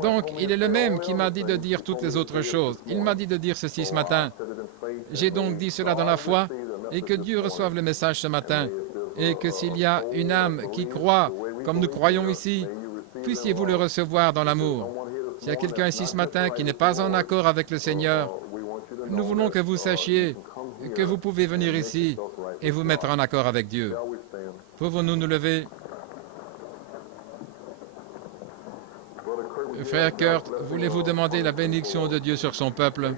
Donc, il est le même qui m'a dit de dire toutes les autres choses. Il m'a dit de dire ceci ce matin. J'ai donc dit cela dans la foi, et que Dieu reçoive le message ce matin, et que s'il y a une âme qui croit, comme nous croyons ici, puissiez-vous le recevoir dans l'amour. S'il y a quelqu'un ici ce matin qui n'est pas en accord avec le Seigneur, nous voulons que vous sachiez que vous pouvez venir ici et vous mettre en accord avec Dieu. Pouvons-nous nous lever? Frère Kurt, voulez-vous demander la bénédiction de Dieu sur son peuple?